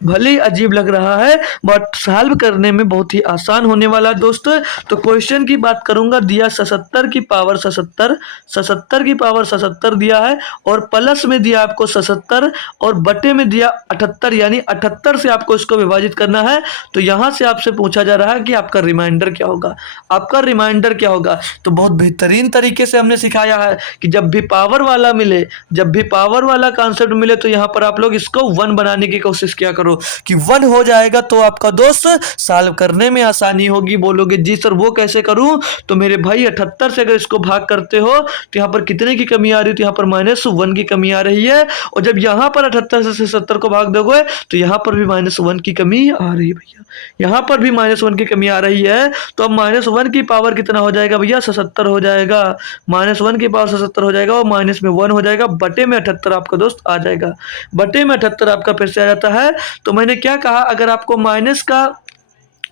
भले ही अजीब लग रहा है बट सॉल्व करने में बहुत ही आसान होने वाला दोस्त। तो क्वेश्चन की बात करूंगा, दिया 77 की पावर 77, 77 की पावर 77 दिया है, और प्लस में दिया आपको 77 और बटे में दिया 78, यानी 78 से आपको इसको विभाजित करना है। तो यहाँ से आपसे पूछा जा रहा है कि आपका रिमाइंडर क्या होगा, आपका रिमाइंडर क्या होगा? तो बहुत बेहतरीन तरीके से हमने सिखाया है कि जब भी पावर वाला मिले, जब भी पावर वाला कॉन्सेप्ट मिले, तो यहाँ पर आप लोग इसको 1 बनाने की कोशिश किया करो कि 1 हो जाएगा तो आपका दोस्त सॉल्व करने में आसानी होगी। बोलोगे जी सर वो कैसे करूं? तो मेरे भाई 78 से अगर इसको भाग करते हो तो यहाँ पर कितने की कमी आ रही है? तो यहाँ पर -1 की कमी आ रही है, और जब यहाँ पर 78 से 70 को भाग दोगे तो यहाँ पर भी -1 की कमी आ रही है भैया, यहाँ पर भी -1 की कमी आ रही है। तो अब -1 की पावर कितना हो जाएगा भैया? 77 हो जाएगा, -1 की पावर 77 हो जाएगा, और माइनस में 1 हो जाएगा, बटे में 78 आपका दोस्त आ जाएगा, बटे में 78 आपका फिर से आ जाता है। तो मैंने क्या कहा, अगर आपको माइनस का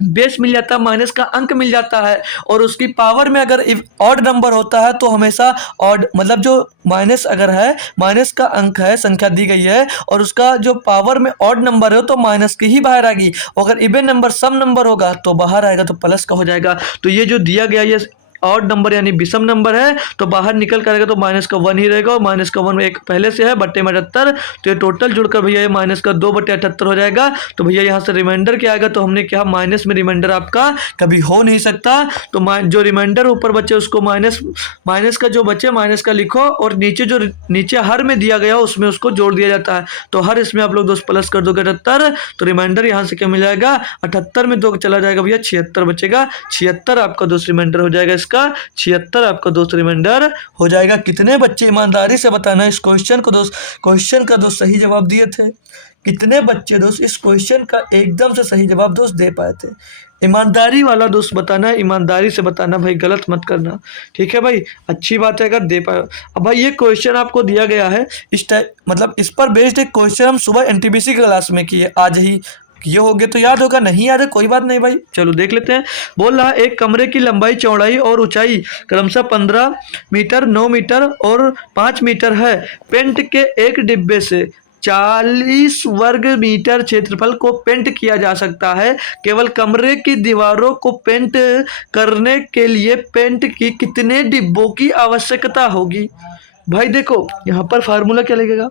बेस मिल जाता है, माइनस का अंक मिल जाता है, और उसकी पावर में अगर ऑड नंबर होता है तो हमेशा ऑड, मतलब जो माइनस अगर है, माइनस का अंक है, संख्या दी गई है, और उसका जो पावर में ऑड नंबर है तो माइनस की ही बाहर आएगी, अगर इवन नंबर सम नंबर होगा तो बाहर आएगा, तो प्लस का हो जाएगा। तो ये जो दिया गया ये ऑड नंबर यानी विषम नंबर है, तो बाहर निकल करेगा तो माइनस का 1 ही रहेगा, और माइनस का 1 एक पहले से है, बट्टे में 78, तो ये टोटल जुड़कर भैया ये माइनस का 2 बटे 78 हो जाएगा। तो भैया यहाँ से रिमाइंडर क्या आएगा? तो हमने क्या, माइनस में रिमाइंडर आपका कभी हो नहीं सकता, तो जो रिमाइंडर ऊपर बचे उसको माइनस का जो बचे माइनस का लिखो, और नीचे जो नीचे हर में दिया गया उसमें उसको जोड़ दिया जाता है। तो हर इसमें आप लोग दोस्त प्लस कर दोगे 78, तो रिमाइंडर यहाँ से क्या मिल जाएगा? 78 में 2 चला जाएगा भैया, 76 बचेगा, 76 आपका दोस्त रिमाइंडर हो जाएगा, इसका 76 आपका दोस्त रिमाइंडर हो जाएगा। कितने बच्चे ईमानदारी से बताना इस क्वेश्चन को दोस्त, क्वेश्चन का दोस्त सही जवाब दिए थे? कितने बच्चे दोस्त इस क्वेश्चन का एकदम से सही जवाब दोस्त दे पाए थे? ईमानदारी वाला दोस्त बताना, ईमानदारी से बताना भाई, गलत मत करना, ठीक है भाई। अच्छी बात है अगर दे पाए। अब भाई ये क्वेश्चन आपको दिया गया है इस टाइप, मतलब इस पर बेस्ड एक क्वेश्चन हम सुबह एनटीपीसी की क्लास में किए, आज ही ये हो गए तो याद होगा, नहीं याद है कोई बात नहीं भाई, चलो देख लेते हैं। बोल रहा है एक कमरे की लंबाई, चौड़ाई और ऊंचाई क्रमशः 15 मीटर, 9 मीटर और 5 मीटर है। पेंट के एक डिब्बे से 40 वर्ग मीटर क्षेत्रफल को पेंट किया जा सकता है। केवल कमरे की दीवारों को पेंट करने के लिए पेंट की कितने डिब्बों की आवश्यकता होगी? भाई देखो यहाँ पर फार्मूला क्या लगेगा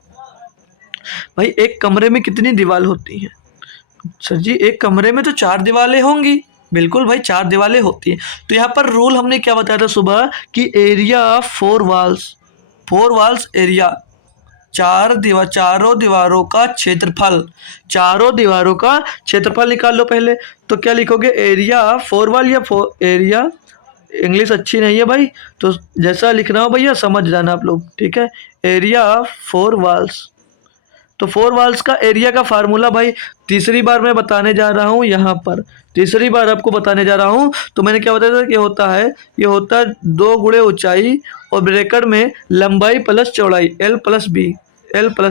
भाई, एक कमरे में कितनी दीवार होती है? सर जी एक कमरे में तो 4 दीवारें होंगी, बिल्कुल भाई 4 दीवारें होती हैं। तो यहाँ पर रूल हमने क्या बताया था सुबह कि एरिया ऑफ 4 वॉल्स एरिया, चारों दीवारों का क्षेत्रफल, चारों दीवारों का क्षेत्रफल निकाल लो पहले। तो क्या लिखोगे? एरिया 4 वॉल या एरिया इंग्लिश अच्छी नहीं है भाई, तो जैसा लिखना हो भैया समझ जाना आप लोग, ठीक है। एरिया ऑफ 4 वॉल्स, तो 4 वॉल्स का एरिया का फार्मूला भाई तीसरी बार मैं बताने जा रहा हूँ यहाँ पर, तीसरी बार आपको बताने जा रहा हूँ। तो मैंने क्या बताया था कि ये होता है 2 गुणे ऊंचाई और ब्रैकेट में लंबाई प्लस चौड़ाई एल प्लस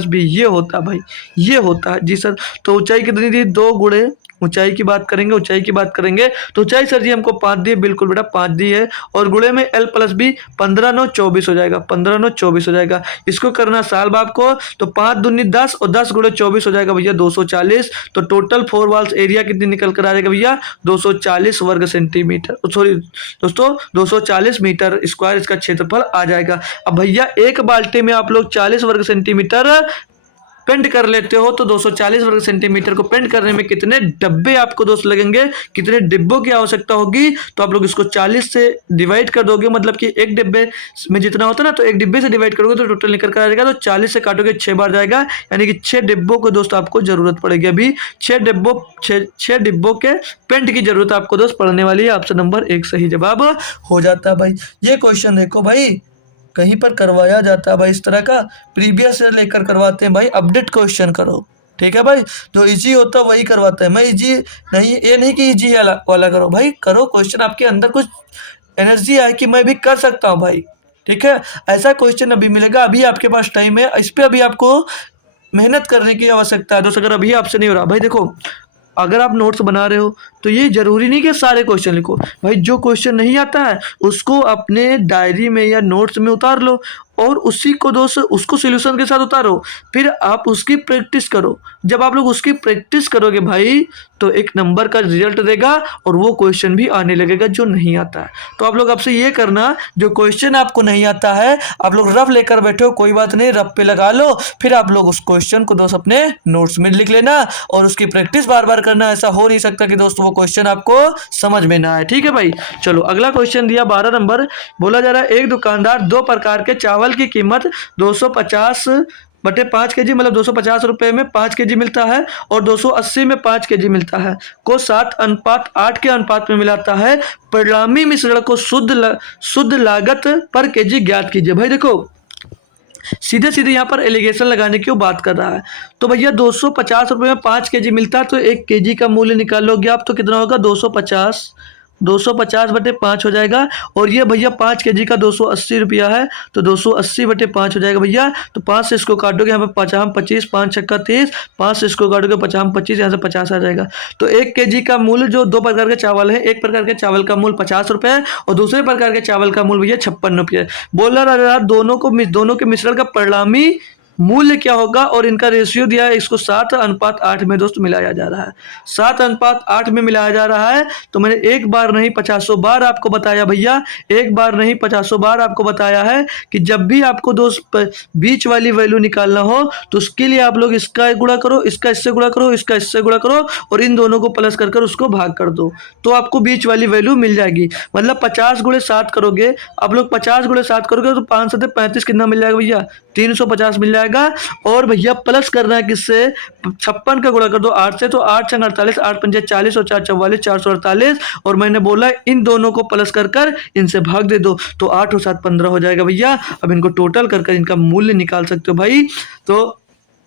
बी ये होता है भाई, ये होता है जी सर। तो ऊंचाई कितनी थी, 2 गुणे ऊंचाई की बात करेंगे, तो ऊंचाई सर जी हमको 5 दी है, बिल्कुल बेटा 5 दी है, और गुणे में एल प्लस बी 15 9 24 हो जाएगा, 15 9 24 हो जाएगा। इसको करना साल बाप को, तो 5 दूनी 10 और 10 गुणे 24 हो जाएगा भैया 240। तो टोटल 4 वॉल्स एरिया कितनी निकल कर आ जाएगा भैया 240 वर्ग सेंटीमीटर, सॉरी दोस्तों 240 मीटर स्क्वायर इसका क्षेत्रफल आ जाएगा। अब भैया एक बाल्टी में आप लोग 40 वर्ग सेंटीमीटर पेंट कर लेते हो, तो 240 वर्ग सेंटीमीटर को पेंट करने में कितने डब्बे आपको दोस्त लगेंगे, कितने डिब्बों की आवश्यकता होगी। तो आप लोग इसको 40 से डिवाइड कर दोगे, मतलब कि एक डिब्बे में जितना होता है ना, तो एक डिब्बे से डिवाइड करोगे तो टोटल निकल कर आ जाएगा। तो 40 से काटोगे 6 बार जाएगा, यानी कि 6 डिब्बों को दोस्त आपको जरूरत पड़ेगी। अभी 6 डिब्बों के पेंट की जरूरत आपको दोस्त पड़ने वाली है। ऑप्शन नंबर 1 सही जवाब हो जाता है भाई। ये क्वेश्चन देखो भाई, कहीं पर करवाया जाता है भाई इस तरह का, प्रीवियस ईयर लेकर करवाते हैं भाई, अपडेट क्वेश्चन करो, ठीक है भाई। जो इजी होता है वही करवाता है, मैं इजी नहीं, ये नहीं कि इजी वाला करो भाई, करो क्वेश्चन, आपके अंदर कुछ एनर्जी आए कि मैं भी कर सकता हूँ भाई, ठीक है। ऐसा क्वेश्चन अभी मिलेगा, अभी आपके पास टाइम है, इस पर अभी आपको मेहनत करने की आवश्यकता है दोस्त। अगर अभी आपसे नहीं हो रहा भाई, देखो अगर आप नोट्स बना रहे हो तो ये जरूरी नहीं कि सारे क्वेश्चन लिखो भाई, जो क्वेश्चन नहीं आता है उसको अपने डायरी में या नोट्स में उतार लो, और उसी को दोस्त उसको सॉल्यूशन के साथ उतारो, फिर आप उसकी प्रैक्टिस करो। जब आप लोग उसकी प्रैक्टिस करोगे भाई, तो एक नंबर का रिजल्ट देगा, और वो क्वेश्चन भी आने लगेगा जो नहीं आता है। तो आप लोग आपसे ये करना, जो क्वेश्चन आपको नहीं आता है आप लोग रफ लेकर बैठे हो, कोई बात नहीं, रफ पे लगा लो, फिर आप लोग उस क्वेश्चन को दोस्त अपने नोट्स में लिख लेना, और उसकी प्रैक्टिस बार बार करना। ऐसा हो नहीं सकता कि दोस्त वो क्वेश्चन आपको समझ में ना आए, ठीक है भाई। चलो अगला क्वेश्चन दिया 12 नंबर, बोला जा रहा है एक दुकानदार 2 प्रकार के चावल की कीमत 250 बटे 5 केजी, मतलब 250 रुपए में 5 केजी मिलता है, और 280 में 5 केजी मिलता है, को 7:8 के अनुपात में मिलाता है। परिणामी मिश्रण को शुद्ध लागत पर केजी ज्ञात कीजिए। भाई देखो सीधे सीधे यहाँ पर एलिगेशन लगाने की वो बात कर रहा है। तो भैया 250 रुपये में 5 केजी मिलता है, तो 1 केजी का मूल्य निकालोगे आप तो कितना होगा 250 बटे 5 हो जाएगा। और ये भैया 5 केजी का 280 रुपया है, तो 280 बटे 5 हो जाएगा भैया। तो 5 से इसको काटोगे, यहाँ पे 5 25, 5 छक्का 30, 5 से इसको काटोगे 5 25, यहाँ से 50 आ जाएगा। तो 1 केजी का मूल्य, जो 2 प्रकार के चावल है, एक प्रकार के चावल का मूल्य 50 रुपये है, और दूसरे प्रकार के चावल का मूल्य भैया 56 रुपये है। बोल रहा दोनों के मिश्रण का परिणामी मूल्य क्या होगा, और इनका रेशियो दिया है, इसको 7:8 में दोस्त मिलाया जा रहा है, 7:8 में मिलाया जा रहा है। तो मैंने एक बार नहीं 50 बार आपको बताया भैया, एक बार नहीं 50 बार आपको बताया है कि जब भी आपको दोस्त बीच वाली वैल्यू निकालना हो, तो उसके लिए आप लोग इसका गुणा करो, इसका इससे गुणा करो, इसका इससे गुणा करो, और इन दोनों को प्लस कर उसको भाग कर दो, तो आपको बीच वाली वैल्यू मिल जाएगी। मतलब 50 गुणे 7 करोगे आप लोग, 50 गुणे 7 करोगे तो 5 7 35 कितना मिल जाएगा भैया 350 मिल जाएगा। और भैया प्लस करना है किससे, 56 का गुणा कर दो 8 से, तो 8 छंग 48, 8 पंजे 40 और 4 44, 448, और मैंने बोला इन दोनों को प्लस कर इनसे भाग दे दो, तो 8 और 7 15 हो जाएगा भैया। अब इनको टोटल कर इनका मूल्य निकाल सकते हो भाई। तो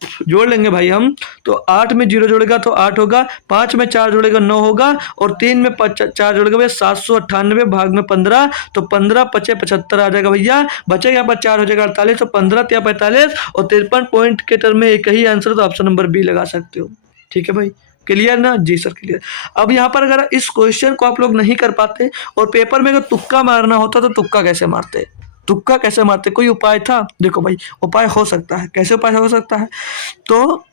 जोड़ लेंगे भाई हम, तो 8 में 0 जोड़ेगा तो 8 होगा, 5 में 4 जोड़ेगा 9 होगा, और 3 में 4 जोड़ेगा भैया 798 भाग में 15, तो 15 पचे 75 आ जाएगा भैया। बचेगा यहाँ पर 4 हो जाएगा 48, तो 15 या 45, और 53 पॉइंट के टर्म में एक ही आंसर, तो ऑप्शन नंबर बी लगा सकते हो, ठीक है भाई। क्लियर ना जी सर, क्लियर। अब यहाँ पर अगर इस क्वेश्चन को आप लोग नहीं कर पाते, और पेपर में अगर तुक्का मारना होता तो तुक्का कैसे मारते, कोई उपाय था? देखो भाई उपाय हो सकता है, कैसे उपाय हो सकता है, तो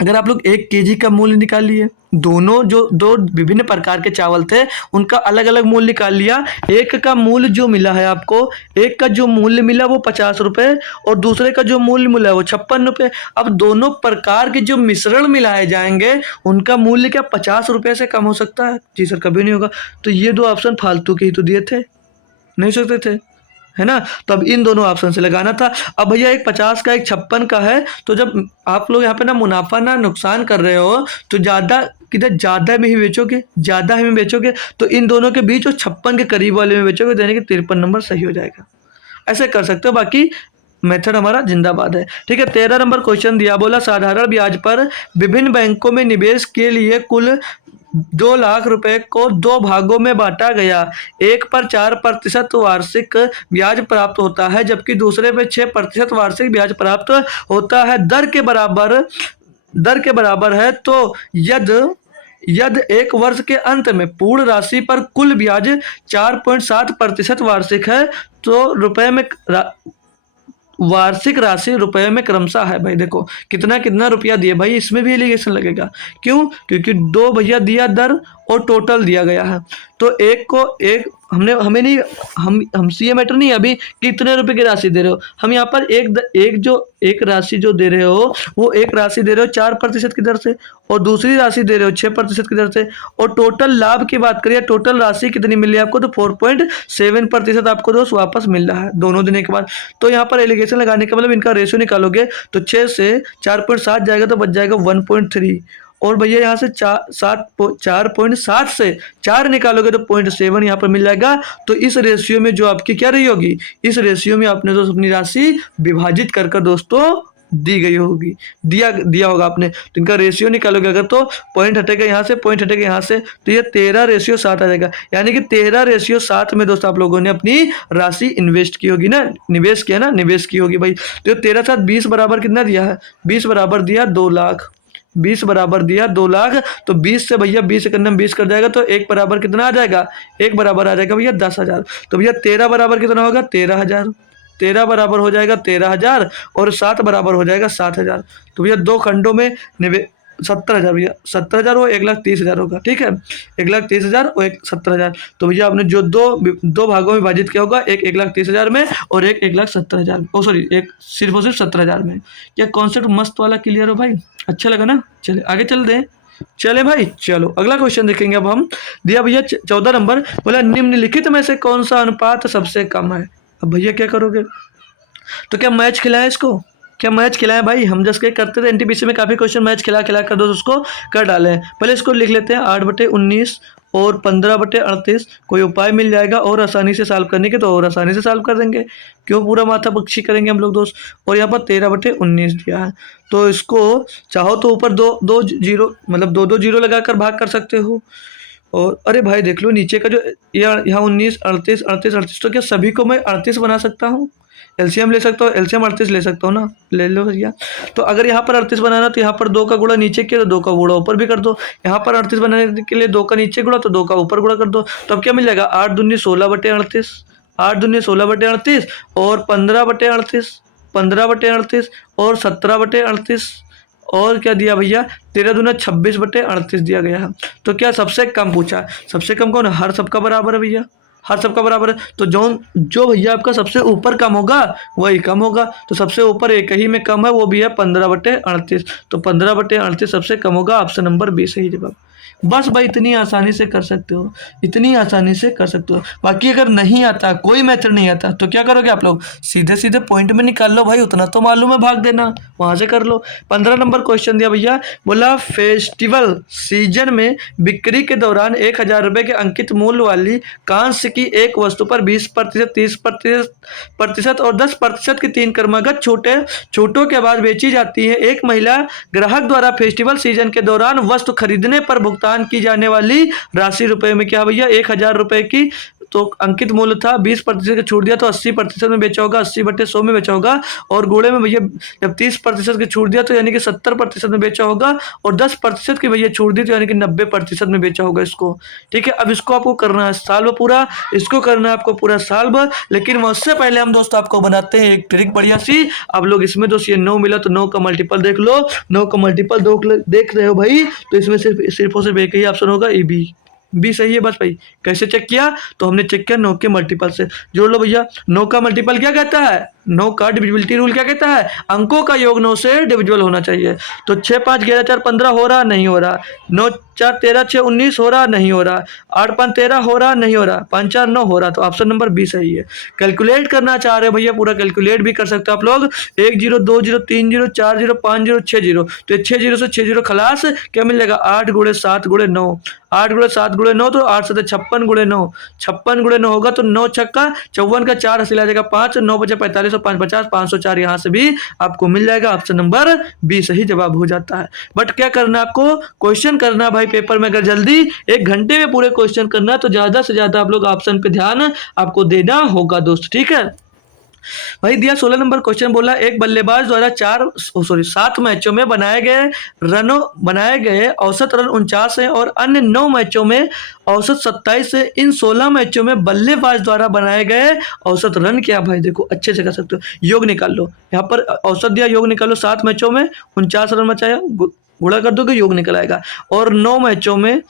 अगर आप लोग 1 केजी का मूल्य निकाल लिए, दोनों जो 2 विभिन्न प्रकार के चावल थे उनका अलग अलग मूल्य निकाल लिया, एक का मूल्य जो मिला है आपको, एक का जो मूल्य मिला वो 50 रुपये, और दूसरे का जो मूल्य मिला है वो 56 रुपये। अब दोनों प्रकार के जो मिश्रण मिलाए जाएंगे उनका मूल्य क्या 50 रुपये से कम हो सकता है? जी सर कभी नहीं होगा। तो ये 2 ऑप्शन फालतू के ही तो दिए थे, नहीं सकते थे, है ना। तो अब इन दोनों ऑप्शन से लगाना था। अब भैया एक 50 का एक 56 का है, तो जब आप लोग यहाँ पे ना मुनाफा ना नुकसान कर रहे हो तो ज़्यादा किधर ज़्यादा में ही बेचोगे, ज़्यादा में बेचोगे तो इन दोनों के बीच और 56 के करीब वाले में बेचोगे, यानी कि 53 नंबर सही हो जाएगा। ऐसे कर सकते हो, बाकी मेथड हमारा जिंदाबाद है। ठीक है, 13 नंबर क्वेश्चन दिया, बोला साधारण ब्याज पर विभिन्न बैंकों में निवेश के लिए कुल 2 लाख रुपए को 2 भागों में बांटा गया। एक पर 4% वार्षिक ब्याज प्राप्त होता है जबकि दूसरे पे 6% वार्षिक ब्याज प्राप्त होता है। दर के बराबर है, तो यदि एक वर्ष के अंत में पूर्ण राशि पर कुल ब्याज 4.7% वार्षिक है तो वार्षिक राशि रुपए में क्रमशः है। भाई देखो कितना कितना रुपया दिए, भाई इसमें भी एलिगेशन लगेगा। क्यों? क्योंकि दो भैया दिया दर और टोटल दिया गया है, तो एक को एक हमें नहीं, हमसे ये मैटर नहीं अभी कितने रुपए की राशि दे रहे हो। हम यहाँ पर एक राशि जो दे रहे हो वो एक राशि दे रहे हो 4% की दर से और दूसरी राशि दे रहे हो 6% की दर से। और टोटल लाभ की बात करिए, टोटल राशि कितनी मिल रही है आपको, तो 4.7% आपको दोस्त वापस मिल रहा है दोनों देने के बाद। तो यहाँ पर एलिगेशन लगाने का मतलब इनका रेशियो निकालोगे तो 6 से 4.7 जाएगा तो बच जाएगा 1.3, और भैया यहाँ से 4.7 से 4 निकालोगे तो 0.7 यहाँ पर मिल जाएगा। तो इस रेशियो में जो आपकी क्या रही होगी, इस रेशियो में आपने दोस्त अपनी राशि विभाजित कर दोस्तों दी गई होगी, दिया होगा आपने। तो इनका रेशियो निकालोगे अगर तो पॉइंट हटेगा यहाँ से, पॉइंट हटेगा यहाँ से, तो ये 13:7 आ जाएगा। यानी कि 13:7 में दोस्तों आप लोगों ने अपनी राशि इन्वेस्ट की होगी ना, निवेश किया ना, निवेश की होगी भाई। तो 13/7 20 बराबर कितना दिया है, 20 बराबर दिया 2 लाख, 20 बराबर दिया 2 लाख। तो 20 से भैया 20 सेकंड में 20 कर जाएगा तो एक बराबर कितना आ जाएगा, एक बराबर आ जाएगा भैया 10,000। तो भैया 13 बराबर कितना होगा 13,000, 13 बराबर हो जाएगा 13,000 और 7 बराबर हो जाएगा 7,000। तो भैया 2 खंडों में 70,000, भैया 70,000 वो 1,30,000 होगा। ठीक है, 1,30,000 और 70,000। तो भैया आपने जो दो भागों में विभाजित किया होगा, एक 1,30,000 में और एक 1,70,000, ओ सॉरी एक सिर्फ और सिर्फ 17,000 में। क्या कॉन्सेप्ट मस्त वाला क्लियर हो भाई, अच्छा लगा ना। चले आगे चल दें, चले भाई चलो अगला क्वेश्चन देखेंगे। अब हम दिया भैया 14 नंबर, बोला निम्नलिखित में से कौन सा अनुपात सबसे कम है। अब भैया क्या करोगे, तो क्या मैच खिलाएं इसको, क्या मैच खिलाएं भाई। हम जैसे करते थे एनटीपीसी में काफ़ी क्वेश्चन मैच खिला कर दो उसको कर डालें। पहले इसको लिख लेते हैं 8/19 और 15/38, कोई उपाय मिल जाएगा और आसानी से सॉल्व करने के तो और आसानी से सॉल्व कर देंगे, क्यों पूरा माथा पक्षी करेंगे हम लोग दोस्त। और यहाँ पर 13/19 दिया है, तो इसको चाहो तो ऊपर दो जीरो मतलब दो जीरो लगाकर भाग कर सकते हो। और अरे भाई देख लो नीचे का जो यहाँ 19, 38, 38, 38, तो क्या सभी को मैं 38 बना सकता हूँ, एलसीएम ले सकता हूँ, एलसीएम 38 ले सकता हूँ ना, ले लो भैया। तो अगर यहाँ पर 38 बनाना तो यहाँ पर 2 का गुणा नीचे किया तो 2 का गुणा ऊपर भी कर दो। यहाँ पर 38 बनाने के लिए 2 का नीचे गुणा तो 2 का ऊपर गुणा कर दो। तो अब क्या मिल जाएगा 8 दूनी 16/38, 8 दूनी 16/38 और 15/38, 15/38 और 17/38 और क्या दिया भैया 13 दूना 26/38 दिया गया है। तो क्या सबसे कम पूछा, सबसे कम कौन है, हर सबका बराबर है भैया, हर सबका बराबर है। तो जो भैया आपका सबसे ऊपर कम होगा वही कम होगा। तो सबसे ऊपर एक ही में कम है, वो भी है 15/38। तो 15/38 सबसे कम होगा, ऑप्शन नंबर बी सही जवाब। बस भाई इतनी आसानी से कर सकते हो, इतनी आसानी से कर सकते हो। बाकी अगर नहीं आता, कोई मेथड नहीं आता, तो क्या करोगे आप लोग, सीधे सीधे पॉइंट में निकाल लो भाई, उतना तो मालूम है, भाग देना वहां से कर लो। 15 नंबर क्वेश्चन दिया भैया, बोला फेस्टिवल सीजन में बिक्री के दौरान 1,000 रुपये के अंकित मूल्य वाली कांस्य की एक वस्तु पर 20%, 30% और 10% की 3 क्रमागत छूटों के बाद बेची जाती है। एक महिला ग्राहक द्वारा फेस्टिवल सीजन के दौरान वस्तु खरीदने पर भुगतान की जाने वाली राशि रुपए में क्या भैया 1,000 रुपए की, तो अंकित मूल्य था 20% का छूट दिया तो 80% में बेचा होगा, 80/100 में बेचा होगा। और गुणे में भैया जब 30% की छूट दिया तो यानी कि 70% में बेचा होगा, और 10% की भैया छूट दी तो यानी कि 90% में बेचा होगा इसको। ठीक है, अब इसको आपको करना है सॉल्व पूरा, इसको करना है आपको पूरा सॉल्व। लेकिन उससे पहले हम दोस्त आपको बनाते हैं एक ट्रिक बढ़िया सी। आप लोग इसमें दोस्त ये 9 मिला तो 9 का मल्टीपल देख लो, 9 का मल्टीपल देख रहे हो भाई, तो इसमें सिर्फ और सिर्फ एक ही ऑप्शन होगा, ए बी सही है बस भाई। कैसे चेक किया, तो हमने चेक किया 9 के मल्टीपल से। जोड़ लो भैया, 9 का मल्टीपल क्या कहता है, 9 का डिविजिबिलिटी रूल क्या कहता है, अंकों का योग 9 से डिविजिबल होना चाहिए। तो 6 5 11 4 15 हो रहा नहीं हो रहा, 9 4 13 6 19 हो रहा नहीं हो रहा, 8 5 13 हो रहा नहीं हो रहा, 5 4 9 हो रहा। तो ऑप्शन नंबर बी सही है। कैलकुलेट करना चाह रहे हो भैया, पूरा कैलकुलेट भी कर सकते हो आप लोग। 1 0 2 0 3 0 4 0 5 0 6 0, तो 6 0 से 6 0 खलास, क्या मिल जाएगा 8 गुणे 7 गुणे 9, 8 गुणे 7 गुणे 9, तो 8 7 56 गुणे 9, 56 गुणे 9 होगा तो 9 छक्का 54 का 4 हासिल आ जाएगा 5, 9 बचे 45 और 5 50, 504 यहाँ से भी आपको मिल जाएगा। ऑप्शन नंबर बी सही जवाब हो जाता है। बट क्या करना आपको, क्वेश्चन करना भाई पेपर में, अगर जल्दी 1 घंटे में पूरे क्वेश्चन करना तो ज्यादा से ज्यादा आप लोग ऑप्शन पे ध्यान आपको देना होगा दोस्त, ठीक है। वही दिया 16 नंबर क्वेश्चन, बोला एक बल्लेबाज द्वारा 7 मैचों में बनाए गए औसत रन 49 है और अन्य 9 मैचों में औसत 27 है। इन 16 मैचों में बल्लेबाज द्वारा बनाए गए औसत रन क्या भाई, देखो अच्छे से कर सकते हो, योग निकाल लो। यहाँ पर औसत दिया, योग निकालो। 7 मैचों में 49 रन बचाया, गुणा कर दोगे योग निकल आएगा। और 9 मैचों में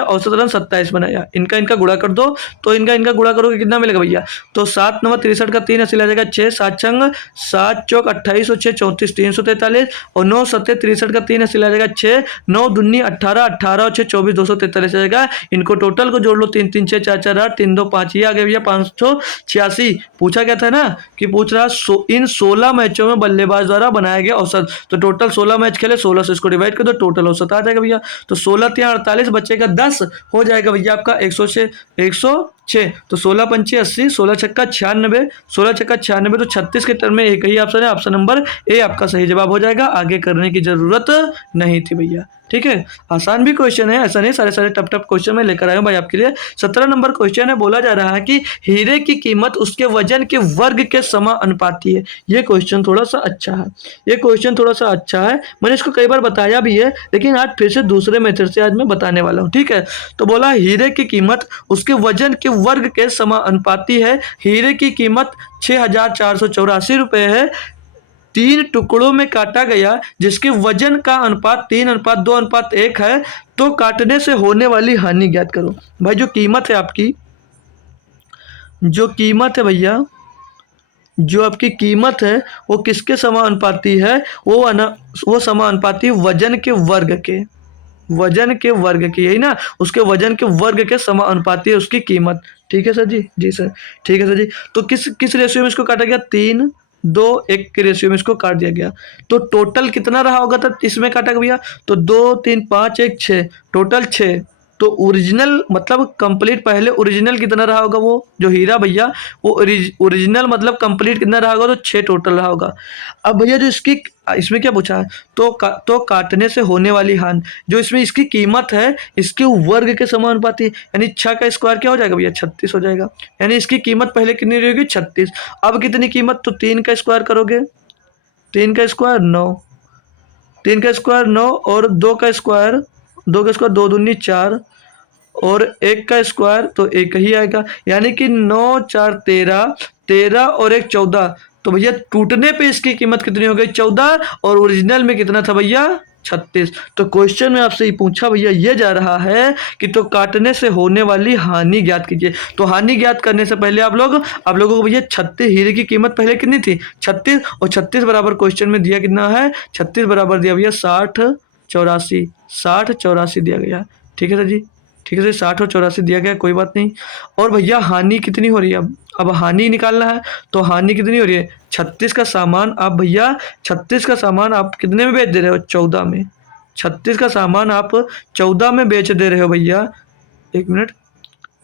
औसत रन 27 बनाया, इनका गुणा कर दो, तो इनका गुणा करोगे कितना मिलेगा भैया, तो 7 9 63 का 3 हासिल आ जाएगा 6, 7 छंग 7 चौक 28 और 6 34 343, और 9 7 63 का 3 हासिल आ जाएगा 6, 9 दूनी 18 18 और 6 24 243 आ जाएगा। इनको टोटल को जोड़ लो, 3 3 6 4 4 8 3 2 5, ये आ गया भैया 586। पूछा क्या था ना कि पूछ रहा इन 16 मैचों में बल्लेबाज द्वारा बनाया गया औसत, तो टोटल 16 मैच खेले, 16 से इसको डिवाइड कर दो, टोटल औसत आ जाएगा भैया। तो 16 3 48 बचेगा 10, हो जाएगा भैया आपका 106। तो 16 पंचे 80, 16 छक्का 96, 16 छक्का 96, तो 36 के टर्म में एक ही ऑप्शन है, ऑप्शन नंबर ए आपका सही जवाब हो जाएगा। आगे करने की जरूरत नहीं थी भैया, ठीक है। आसान भी क्वेश्चन है, ऐसा नहीं सारे टफ क्वेश्चन में लेकर आया हूं भाई आपके लिए। 17 नंबर क्वेश्चन है, बोला जा रहा है कि हीरे की कीमत उसके वजन के वर्ग के समानुपाती है। ये क्वेश्चन थोड़ा सा अच्छा है, मैंने इसको कई बार बताया भी है, लेकिन आज फिर से दूसरे मेथड से आज मैं बताने वाला हूँ, ठीक है। तो बोला हीरे की कीमत उसके वजन के वर्ग के समानुपाती है। हीरे की कीमत 6484 रुपये है, 3 टुकड़ों में काटा गया जिसके वजन का अनुपात 3:2:1 है, तो काटने से होने वाली हानि ज्ञात करो। भाई जो कीमत है आपकी, जो कीमत है भैया, जो आपकी कीमत है वो किसके समानुपाती है, वो समानुपाती वजन के वर्ग के, वजन के वर्ग की, यही ना, उसके वजन के वर्ग के समानुपाती है उसकी कीमत, ठीक है सर जी, जी सर, ठीक है सर जी। तो किस रेशियो में इसको काटा गया, 3:2:1 के रेशियो में इसको काट दिया गया। तो टोटल कितना रहा होगा तब इसमें काटा गया भैया, तो 2 3 5 1 6, टोटल 6। तो ओरिजिनल मतलब कंप्लीट, पहले ओरिजिनल कितना रहा होगा, वो जो हीरा भैया वो ओरिजिनल मतलब कंप्लीट कितना रहा होगा, तो 6 टोटल रहा होगा। अब भैया जो इसमें क्या पूछा है, तो काटने से होने वाली हानि, जो इसमें इसकी कीमत है इसके वर्ग के समानुपाती, यानी 6 का स्क्वायर क्या हो जाएगा भैया, 36 हो जाएगा। यानी इसकी कीमत पहले कितनी रहेगी, 36। अब कितनी कीमत, तो 3 का स्क्वायर करोगे, 3 का स्क्वायर 9, 3 का स्क्वायर 9, और 2 का स्क्वायर 2 दूनी 4, और 1 का स्क्वायर तो 1 ही आएगा, यानी कि 9 4 13, 13 और 1 14। तो भैया टूटने पे इसकी कीमत कितनी हो गई, 14, और ओरिजिनल में कितना था भैया, 36। तो क्वेश्चन में आपसे ये पूछा भैया, ये जा रहा है कि तो काटने से होने वाली हानि ज्ञात कीजिए। तो हानि ज्ञात करने से पहले आप लोगों को भैया 36, हीरे की कीमत पहले कितनी थी, 36, और 36 बराबर क्वेश्चन में दिया कितना है, 36 बराबर दिया भैया 60 84 दिया गया, ठीक है सर जी, ठीक है सर, 60 और 84 दिया गया, कोई बात नहीं। और भैया हानि कितनी हो रही है, अब हानि निकालना है, तो हानि कितनी हो रही है, 36 का सामान आप भैया, 36 का सामान आप कितने में बेच दे रहे हो, 14 में। 36 का सामान आप 14 में बेच दे रहे हो भैया, 1 मिनट,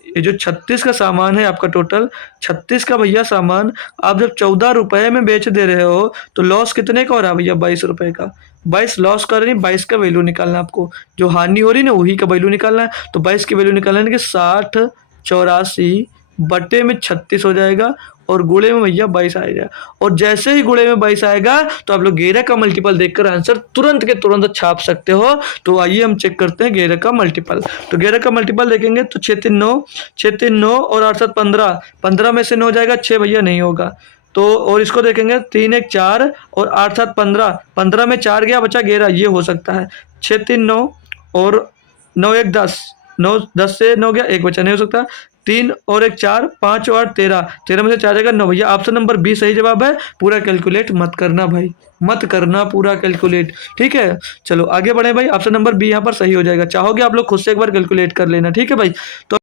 ये जो 36 का सामान है आपका, टोटल 36 का भैया सामान आप जब 14 रुपए में बेच दे रहे हो, तो लॉस कितने का हो रहा है भैया, 22 रुपए का। 22 लॉस कर रही, 22 का वैल्यू निकालना आपको, जो हानि हो रही ना वही का वैल्यू निकालना है। तो 22 की वैल्यू निकालना है कि 60 84 बटे में 36 हो जाएगा, और गुणे में भैया 22 आएगा। और जैसे ही गुणे में 22 आएगा तो आप लोग घेरा का मल्टीपल देखकर आंसर तुरंत के तुरंत छाप सकते हो। तो आइए हम चेक करते हैं घेरा का मल्टीपल। तो घेरा का मल्टीपल देखेंगे तो 6 3 9, 6 3 9 और 8 7 15, 15 में से 9 जाएगा, 6 भैया नहीं होगा। तो और इसको देखेंगे 3 1 4 और 8 7 15, 15 में 4 गया, बचा घेरा, ये हो सकता है। 6 3 9 और 9 1 10, 9 10 से 9 गया, 1 बचा, नहीं हो सकता। 3 और 1 4, 5 और 13, 13 में से 4 जाएगा 9 भैया। ऑप्शन नंबर बी सही जवाब है। पूरा कैलकुलेट मत करना भाई, मत करना पूरा कैलकुलेट, ठीक है। चलो आगे बढ़े भाई, ऑप्शन नंबर बी यहाँ पर सही हो जाएगा। चाहोगे आप लोग खुद से एक बार कैलकुलेट कर लेना, ठीक है भाई। तो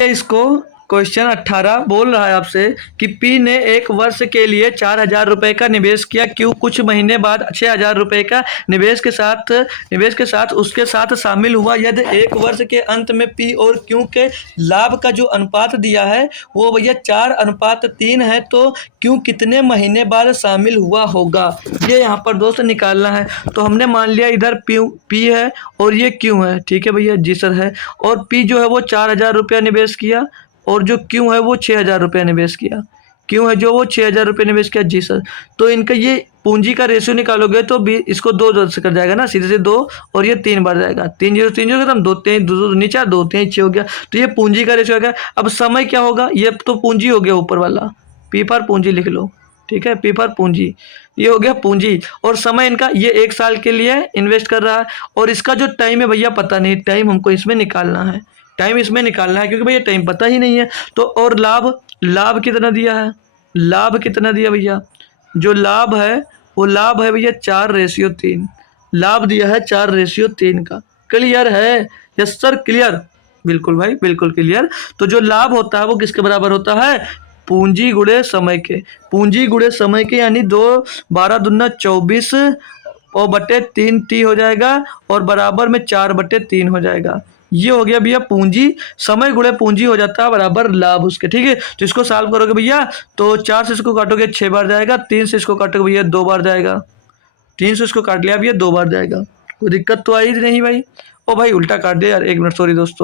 इसको क्वेश्चन 18 बोल रहा है आपसे कि पी ने एक वर्ष के लिए 4,000 रुपए का निवेश किया, क्यों कुछ महीने बाद 6,000 रुपए का निवेश के साथ उसके साथ शामिल हुआ। यदि एक वर्ष के अंत में पी और क्यू के लाभ का जो अनुपात दिया है वो भैया 4:3 है, तो क्यू कितने महीने बाद शामिल हुआ होगा, ये यहाँ पर दोस्त निकालना है। तो हमने मान लिया इधर पी है और ये क्यू है, ठीक है भैया, जी सर है। और पी जो है वो 4,000 रुपया निवेश किया और जो क्यू है वो 6,000 रुपया निवेश किया। क्यों है जो वो 6,000 रुपये निवेश किया, जी सर। तो इनका ये पूंजी का रेशियो निकालोगे तो इसको 2 से कर जाएगा ना, सीधे से 2 और ये 3 बार जाएगा। 3 0 3 0 खत्म, 2 3 2 नीचे 2 3 6 हो गया। तो ये पूंजी का रेशियो हो गया। अब समय क्या होगा, ये तो पूंजी हो गया ऊपर वाला, पी पर पूंजी लिख लो, ठीक है, पी पर पूंजी, ये हो गया पूंजी। और समय इनका ये 1 साल के लिए इन्वेस्ट कर रहा है और इसका जो टाइम है भैया पता नहीं, टाइम हमको इसमें निकालना है, टाइम इसमें निकालना है क्योंकि भैया टाइम पता ही नहीं है। तो और लाभ कितना दिया है, लाभ कितना दिया भैया, जो लाभ है वो लाभ है भैया 4:3, लाभ दिया है 4:3 का। क्लियर है, यस सर क्लियर, बिल्कुल भाई बिल्कुल क्लियर। तो जो लाभ होता है वो किसके बराबर होता है, पूंजी गुणे समय के, पूंजी गुणे समय के, यानी 2 12 दूना 24 और बटे 3 टी हो जाएगा और बराबर में 4/3 हो जाएगा। ये हो गया भैया पूंजी, समय गुणे पूंजी हो जाता है बराबर लाभ उसके, ठीक है। तो इसको सॉल्व करोगे भैया तो 4 से इसको काटोगे 6 बार जाएगा, 3 से इसको काटोगे भैया 2 बार जाएगा, 3 से इसको काट लिया भैया 2 बार जाएगा। कोई दिक्कत तो आई नहीं भाई। ओ भाई उल्टा काट दिया यार, 1 मिनट, सॉरी दोस्त,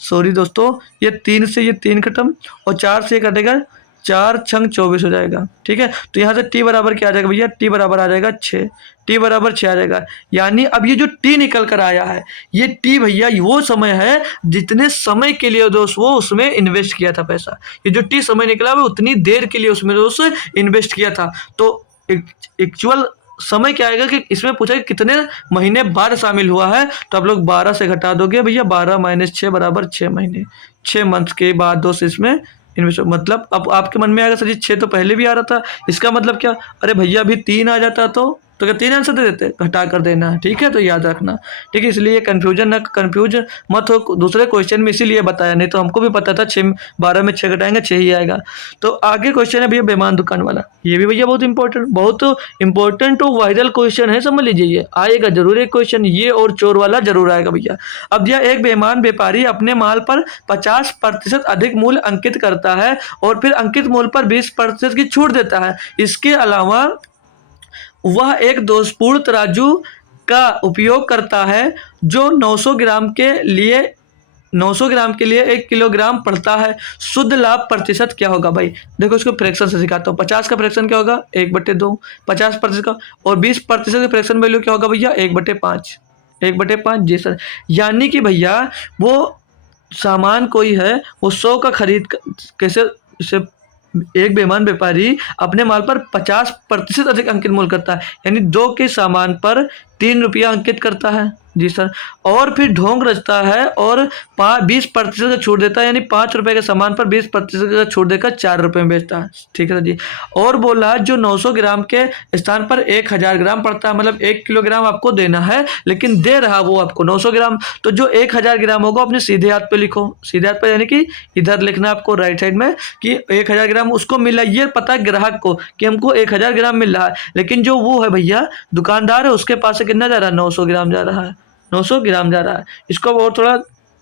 सॉरी दोस्तों। ये 3 से ये 3 खत्म और 4 से ये कटेगा, 4 छंग 24 हो जाएगा, ठीक है। तो यहाँ से टी बराबर क्या आ जाएगा भैया, टी बराबर आ जाएगा 6, टी बराबर 6 आ जाएगा। यानी अब ये जो टी निकल कर आया है, ये टी भैया वो समय है जितने समय के लिए दोस्त वो उसमें इन्वेस्ट किया था पैसा। ये जो टी समय निकला वो उतनी देर के लिए उसमें दोस्त इन्वेस्ट किया था। तो एक्चुअल समय क्या आएगा कि इसमें पूछा कि कितने महीने बाद शामिल हुआ है, तो आप लोग 12 से घटा दोगे भैया, 12 - 6 बराबर 6 महीने, 6 मंथ के बाद दोस्त इसमें इन्वेस्ट। मतलब अब आपके मन में आएगा सर जी 6 तो पहले भी आ रहा था, इसका मतलब क्या, अरे भैया अभी 3 आ जाता तो क्या 3 आंसर दे देते, घटा कर देना है, ठीक है। तो याद रखना, ठीक है, इसलिए कंफ्यूज मत हो दूसरे क्वेश्चन में, इसीलिए बताया, नहीं तो हमको भी पता था 6 12 में 6 घटाएंगे 6 ही आएगा। तो आगे क्वेश्चन है भैया बेईमान दुकान वाला, ये भी भैया बहुत इंपॉर्टेंट और वायरल क्वेश्चन है, समझ लीजिए, ये आएगा जरूर एक क्वेश्चन, ये और चोर वाला जरूर आएगा भैया। अब दिया एक बेईमान व्यापारी अपने माल पर 50% अधिक मूल्य अंकित करता है और फिर अंकित मूल्य पर 20% की छूट देता है। इसके अलावा वह एक दोषपूर्ण तराजू का उपयोग करता है जो 900 ग्राम के लिए 1 किलोग्राम पड़ता है। शुद्ध लाभ प्रतिशत क्या होगा भाई, देखो इसको फ्रैक्शन से सिखाता हूँ। 50 का फ्रैक्शन क्या होगा, 1/2, 50% का, और 20% का फ्रैक्शन वैल्यू क्या होगा भैया, 1/5, 1/5, जी सर। यानी कि भैया वो सामान कोई है वो 100 का खरीद कैसे इसे एक बेईमान व्यापारी अपने माल पर 50% अधिक अंकित मूल्य करता है, यानी 2 के सामान पर 3 रुपया अंकित करता है, जी सर। और फिर ढोंग रचता है और 20% का छूट देता है, यानी 5 रुपये के सामान पर 20% का छूट देकर 4 रुपये में बेचता है, ठीक है सर जी। और बोला जो 900 ग्राम के स्थान पर 1000 ग्राम पड़ता है, मतलब 1 किलोग्राम आपको देना है लेकिन दे रहा वो आपको 900 ग्राम। तो जो 1000 ग्राम होगा अपने सीधे हाथ पे लिखो, सीधे हाथ पे, यानी कि इधर लिखना आपको राइट साइड में कि 1000 ग्राम उसको मिला, ये पता है ग्राहक को कि हमको 1000 ग्राम मिल रहा है, लेकिन जो वो है भैया दुकानदार है उसके पास से कितना जा रहा है, 900 ग्राम जा रहा है, 900 ग्राम जा रहा है। इसको और थोड़ा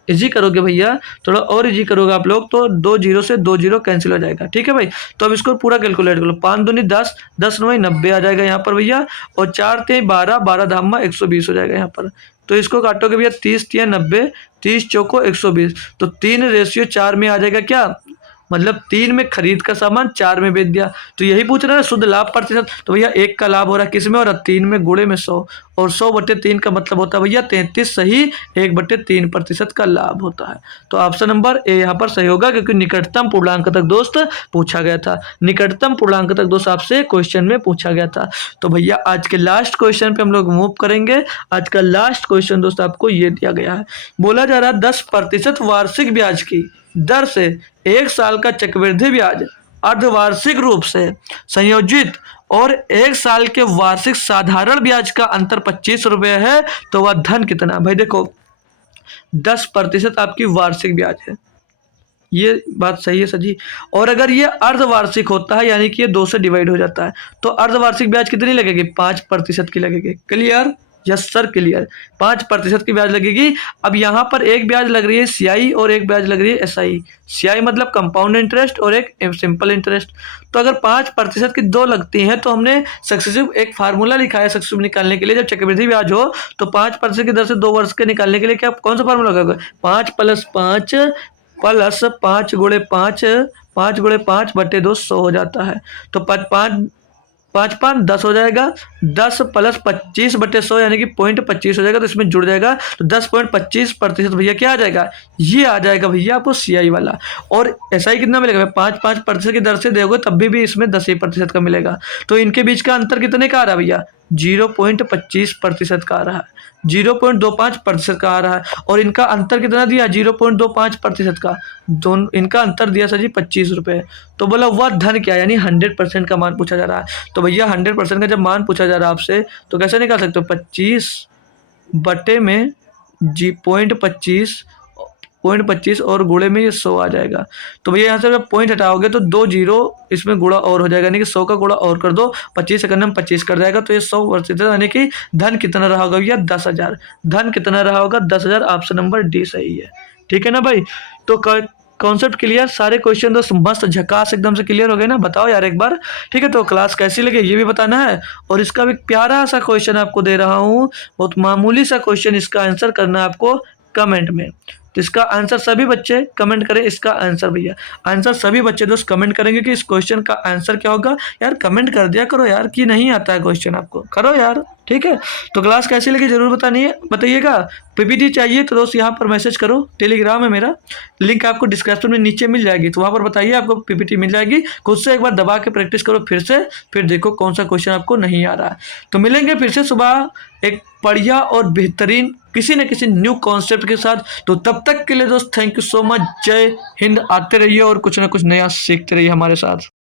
इजी करोगे भैया, थोड़ा और इजी करोगे आप लोग तो 2 0 से 2 0 कैंसिल हो जाएगा, ठीक है भाई। तो अब इसको पूरा कैलकुलेट कर लो, 5 दूनी 10, 10 9 90 आ जाएगा यहाँ पर भैया, और 4 3 12, 12 धामा 120 हो जाएगा यहाँ पर। तो इसको काटोगे भैया 30 3 90, 30 चौको 120, तो 3:4 में आ जाएगा क्या, मतलब 3 में खरीद का सामान 4 में बेच दिया। तो यही पूछ रहा है शुद्ध लाभ प्रतिशत। तो भैया 1 का लाभ हो रहा है किस में, और 3 में, गुणे में 100, और 100/3 का मतलब होता है भैया 33 सही 1/3% का लाभ होता है। तो ऑप्शन नंबर ए यहाँ पर सही होगा, क्योंकि निकटतम पूर्णांक तक दोस्त पूछा गया था। निकटतम पूर्णांक तक दोस्त आपसे क्वेश्चन में पूछा गया था। तो भैया आज के लास्ट क्वेश्चन पे हम लोग मूव करेंगे। आज का लास्ट क्वेश्चन दोस्त आपको ये दिया गया है, बोला जा रहा है 10% वार्षिक ब्याज की दर से 1 साल का चक्रवृद्धि ब्याज अर्धवार्षिक रूप से संयोजित और 1 साल के वार्षिक साधारण ब्याज का अंतर 25 रुपये है, तो वह धन कितना। भाई देखो 10% आपकी वार्षिक ब्याज है, ये बात सही है सर जी। और अगर ये अर्धवार्षिक होता है यानी कि ये 2 से डिवाइड हो जाता है, तो अर्धवार्षिक ब्याज कितनी लगेगी, 5% की लगेगी। क्लियर, यस सर क्लियर, 5% की ब्याज लगेगी। अब यहाँ पर एक ब्याज लग रही है सीआई और एक ब्याज लग रही है एसआई। सीआई मतलब कंपाउंड इंटरेस्ट और एक सिंपल इंटरेस्ट। तो अगर 5% की दो लगती हैं तो हमने सक्सेसिव एक फार्मूला लिखा है सक्सेसिव निकालने के लिए। जब चक्रवृद्धि ब्याज हो तो 5% की दर से 2 वर्ष के निकालने के लिए क्या कौन सा फार्मूला होगा, 5 + 5 प्लस 5 × 5, 5 × 5/2 100 हो जाता है। तो 5 10 हो जाएगा, 10 + 25/100 यानी कि 0.25 हो जाएगा, तो इसमें जुड़ जाएगा। तो 10.25% भैया क्या आ जाएगा, ये आ जाएगा भैया आपको सीआई वाला। और एसआई कितना मिलेगा, 5% की दर से दोगे तब भी इसमें 10% का मिलेगा। तो इनके बीच का अंतर कितने का आ रहा है भैया, 0.25% का आ रहा है, 0.25% का आ रहा है। और इनका अंतर कितना दिया, 0.25% का। दोनों इनका अंतर दिया सर जी 25 रुपये। तो बोला वह धन क्या, यानी 100% का मान पूछा जा रहा है। तो भैया 100% का जब मान पूछा जा रहा है आपसे, तो कैसे निकाल सकते हो, 25 बटे में जी 0.25 और गुणे में ये 100 आ जाएगा। तो भैया यहाँ से जब पॉइंट हटाओगे तो 2 जीरो इसमें गुणा और हो जाएगा, यानी कि 100 का गुणा और कर दो, 25 से करने में 25 कर जाएगा। तो ये 100%, यानी कि धन कितना रहा होगा भैया 10,000। धन कितना रहा होगा 10,000, ऑप्शन नंबर डी सही है। ठीक है ना भाई। तो कॉन्सेप्ट क्लियर, सारे क्वेश्चन दोस्त मस्त झकास एकदम से क्लियर हो गए ना, बताओ यार एक बार। ठीक है, तो क्लास कैसी लगी ये भी बताना है। और इसका भी प्यारा सा क्वेश्चन आपको दे रहा हूँ, बहुत मामूली सा क्वेश्चन, इसका आंसर करना है आपको कमेंट में। तो इसका आंसर सभी बच्चे कमेंट करें, इसका आंसर भैया आंसर सभी बच्चे दोस्त कमेंट करेंगे कि इस क्वेश्चन का आंसर क्या होगा। यार कमेंट कर दिया करो यार, कि नहीं आता है क्वेश्चन आपको, करो यार। ठीक है, तो क्लास कैसी लगी जरूर बताइएगा। पीपीटी चाहिए तो दोस्त यहाँ पर मैसेज करो, टेलीग्राम है मेरा, लिंक आपको डिस्क्रिप्शन में नीचे मिल जाएगी, तो वहाँ पर बताइए आपको पीपीटी मिल जाएगी। खुद से एक बार दबा के प्रैक्टिस करो फिर से, फिर देखो कौन सा क्वेश्चन आपको नहीं आ रहा है। तो मिलेंगे फिर से सुबह एक बढ़िया और बेहतरीन किसी न किसी न्यू कॉन्सेप्ट के साथ। तो तब तक के लिए दोस्त थैंक यू सो मच, जय हिंद। आते रहिए और कुछ ना कुछ नया सीखते रहिए हमारे साथ।